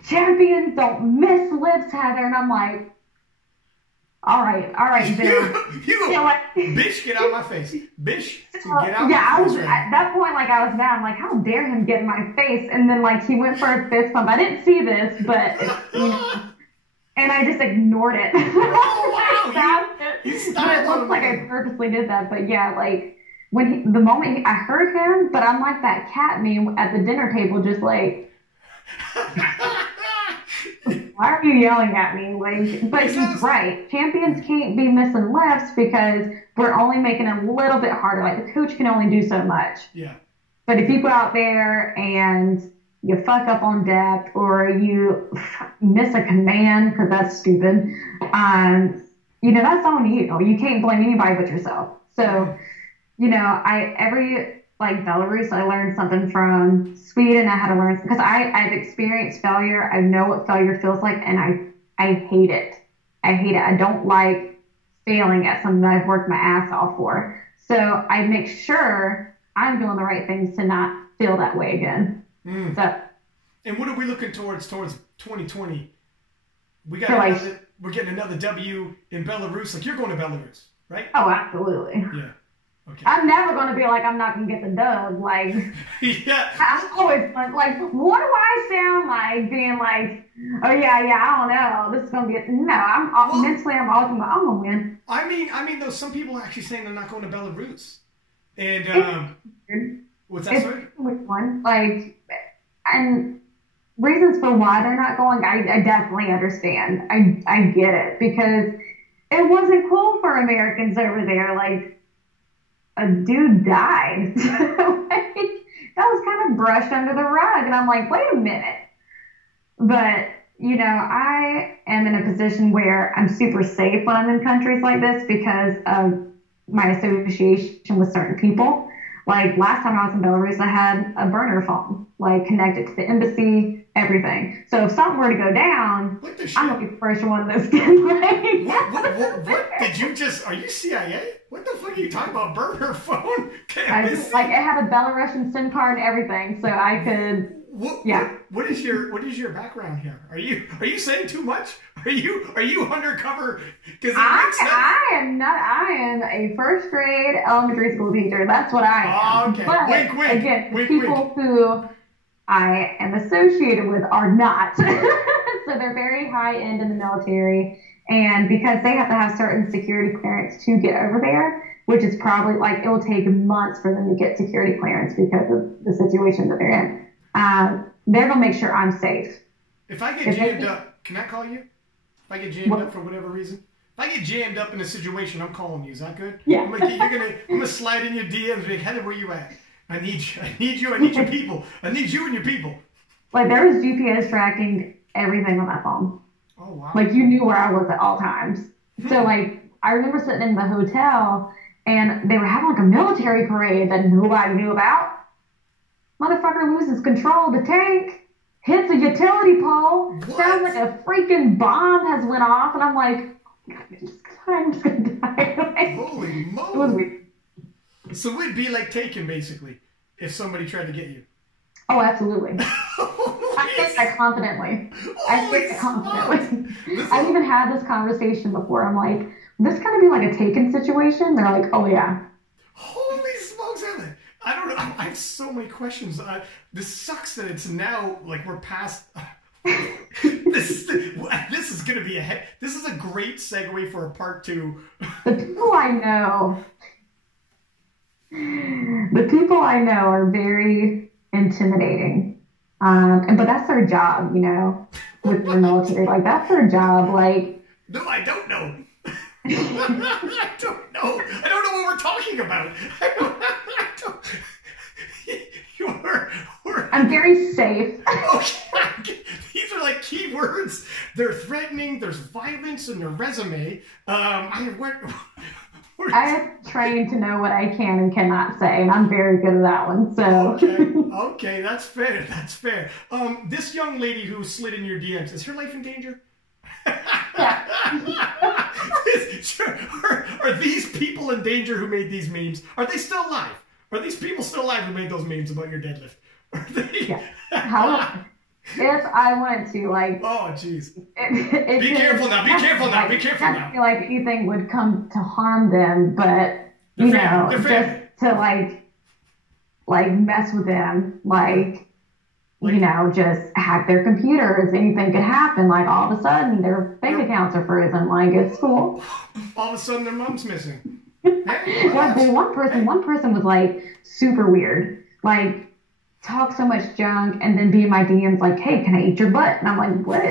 champions don't miss lifts, Heather. And I'm like, all right, Bill. Bish, get out of my face. Bish, get out of my face. Yeah, at that point, like, I was mad. I'm like, how dare him get in my face? And then, like, he went for a fist pump. I didn't see this, but, you know, and I just ignored it. Oh, wow. But it looks like I purposely did that. But, yeah, like, the moment I heard him, but I'm like that cat meme at the dinner table, just like, why are you yelling at me? Like, but he's right. Champions can't be missing lifts because we're only making it a little bit harder. Like, the coach can only do so much. Yeah. But if you go out there and you fuck up on depth or you miss a command because that's stupid, you know, that's on you. You can't blame anybody but yourself. So, you know, like Belarus, I learned something from Sweden. I had to learn because I've experienced failure. I know what failure feels like, and I hate it. I hate it. I don't like failing at something that I've worked my ass off for. So I make sure I'm doing the right things to not feel that way again. So, and what are we looking towards 2020? We're getting another W in Belarus. Like, you're going to Belarus, right? Oh, absolutely. Yeah. Okay. I'm never going to be like, I'm not going to get the dub. Like, yeah. I'm always like, what do I sound like being like, oh, yeah, I don't know. This is going to be, no, mentally, I'm always like, I'm going to win. I mean, though, some people are actually saying they're not going to Belarus. And, what's that, sorry? Which one? Like, and reasons for why they're not going, I definitely understand. I get it because it wasn't cool for Americans over there. Like, a dude died. Like, that was kind of brushed under the rug. And I'm like, wait a minute. But, you know, I am in a position where I'm super safe when I'm in countries like this because of my association with certain people. Like, last time I was in Belarus, I had a burner phone, like, connected to the embassy, everything. So if something were to go down, I'm going to be the first one that's getting like, what? Did you just, are you CIA? What the fuck are you talking about? Burner phone? It had a Belarusian SIM card and everything, so I could. What is your background here? Are you saying too much? Are you undercover? Because I am not. I am a first grade elementary school teacher. That's what I am. Okay. But wink, again, wink, people who I am associated with are not. So they're very high end in the military. And because they have to have certain security clearance to get over there, which is probably like, it will take months for them to get security clearance because of the situation that they're in. They're going to make sure I'm safe. If I get jammed up, can I call you? If I get jammed up for whatever reason? If I get jammed up in a situation, I'm calling you. Is that good? Yeah. I'm gonna slide in your DMs and be like, Heather, where you at? I need you. I need your people. I need you and your people. Like, there was GPS tracking everything on that phone. Oh, wow. Like, you knew where I was at all times. So, like, I remember sitting in the hotel, and they were having, like, a military parade that nobody knew about. Motherfucker loses control of the tank, hits a utility pole, sounds like a freaking bomb has went off, and I'm like, I'm just gonna die. Like, holy moly. It was weird. So it'd be like Taken, basically, if somebody tried to get you. Oh, absolutely. I say that confidently. I've even had this conversation before. I'm like, this kind of be like a Taken situation? They're like, oh, yeah. Holy smokes, Ellen. I don't know. I have so many questions. This sucks that it's now, like, we're past... this is going to be this is a great segue for a part 2. The people I know are very intimidating. But that's their job, you know, with the military. Like, that's their job. Like, no, I don't know. I don't know. I don't know what we're talking about. I'm very safe. Okay. These are like keywords. They're threatening. There's violence in their resume. I have trained to know what I can and cannot say, and I'm very good at that one. So okay, that's fair. That's fair. This young lady who slid in your DMs, is her life in danger? Yeah. Are these people in danger who made these memes? Are they still alive? Are these people still alive who made those memes about your deadlift? Are they? Yeah. How? If I wanted to, like... Oh, jeez. Be careful now. Be careful now. Be careful now. I feel like anything would come to harm them, but, you know, just to, like, mess with them, like, you know, just hack their computers. Anything could happen. Like, all of a sudden, their bank accounts are frozen. Like, it's cool. All of a sudden, their mom's missing. Yeah, one person was, like, super weird. Like... talk so much junk and then be in my DMs like, hey, can I eat your butt? And I'm like, what?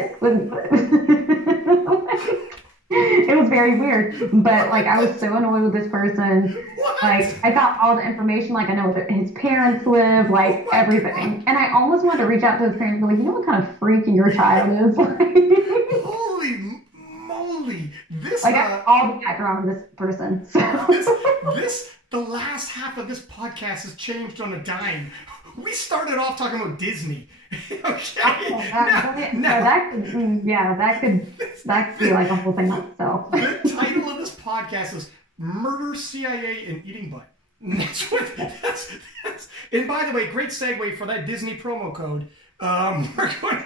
It was very weird. But, like, I was so annoyed with this person. What? Like, I got all the information. Like, I know where his parents live, like, everything. And I almost wanted to reach out to his parents and be like, you know what kind of freak your child is? Holy moly. This, like, I have all the background of this person. So. The last half of this podcast has changed on a dime. We started off talking about Disney. Okay. That could be like a whole thing on itself. The title of this podcast is Murder, CIA, and Eating Butt. That's and by the way, great segue for that Disney promo code. We're going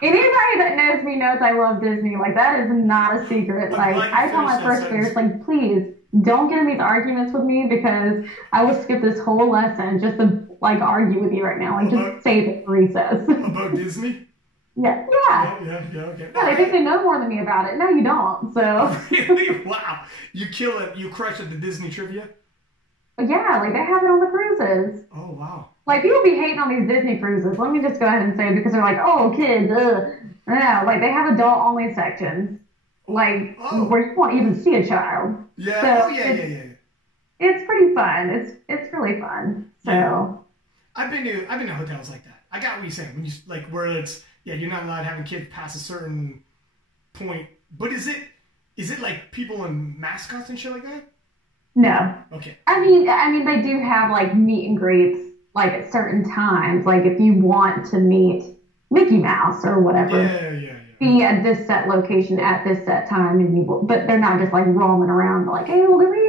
Anybody that knows me knows I love Disney. Like, that is not a secret. Like, I tell my first graders, like, please don't get in these arguments with me because I will skip this whole lesson just to, like, argue with you right now. Like, just save it for recess. About Disney? Yeah. Yeah, okay. Yeah, they think they know more than me about it. No, you don't. So. Really? Wow. You kill it. You crush at the Disney trivia? Yeah, like, they have it on the cruises. Oh, wow. Like, people be hating on these Disney cruises. Let me just go ahead and say, because they're like, oh, kids, No, like, they have adult-only sections. Like, where you won't even see a child. Yeah, so yeah. It's pretty fun. It's really fun. So. Yeah. I've been to hotels like that. I got what you're saying. When you, like, where it's, yeah, you're not allowed having kids past a certain point. But is it like people in mascots and shit like that? No. Okay. I mean, they do have, like, meet and greets, like, at certain times. Like, if you want to meet Mickey Mouse or whatever. Yeah. Be at this set location at this set time, and but they're not just, like, roaming around like, hey, look at me.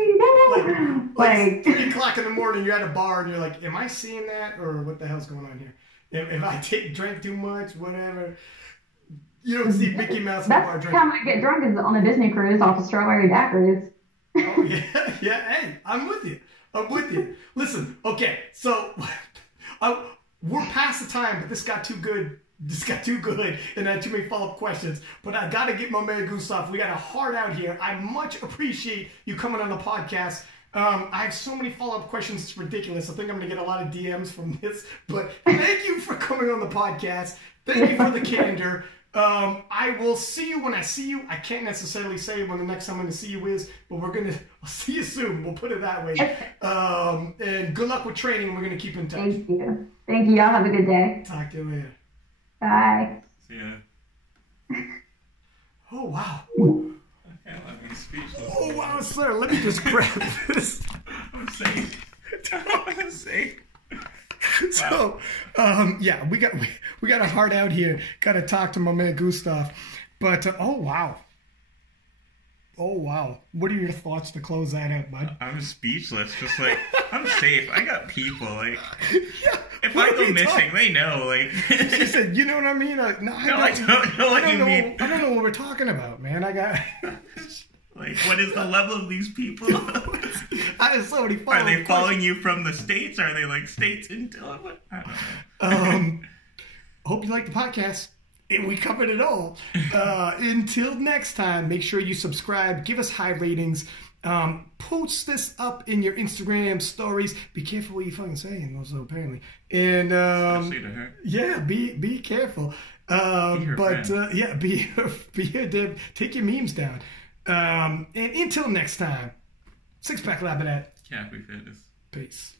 Like 3 o'clock in the morning, you're at a bar, and you're like, am I seeing that? Or what the hell's going on here? If I drank too much, whatever. You don't see Mickey Mouse in the bar drinking. That's how I get drunk is on a Disney cruise off of strawberry daiquiris. Oh, yeah. Hey, I'm with you. Listen, okay, so we're past the time, but this got too good. And I had too many follow-up questions. But I got to get my man Gustav. We got a heart out here. I much appreciate you coming on the podcast. I have so many follow-up questions. It's ridiculous. I think I'm going to get a lot of DMs from this. But thank you for coming on the podcast. Thank you for the candor. I will see you when I see you. I can't necessarily say when the next time I'm going to see you is, but I'll see you soon. We'll put it that way. And good luck with training. We're going to keep in touch. Thank you. Y'all have a good day. Talk to you later. Bye. See ya. Oh, wow. Okay, I'm speechless. Oh, wow, sir. Let me just grab this. I'm safe. I'm safe. So, yeah, we got a heart out here. Got to talk to my man Gustav. But, oh, wow. What are your thoughts to close that out, bud? I'm speechless. Just like, I'm safe. I got people. Like, yeah, if I go missing, they know. Like, she said, you know what I mean? Like, no, I don't know what you mean. I don't know what we're talking about, man. I got. Like, what is the level of these people? I have so many Are they following you from the States? Are they like States into what? I don't know. Hope you like the podcast. And we covered it all. Until next time, make sure you subscribe. Give us high ratings. Post this up in your Instagram stories. Be careful what you're fucking saying, also, apparently. And especially to her. Yeah, be careful. Yeah, be a div. Take your memes down. And until next time, Six Pack Labadat. Cafe Fitness. Peace.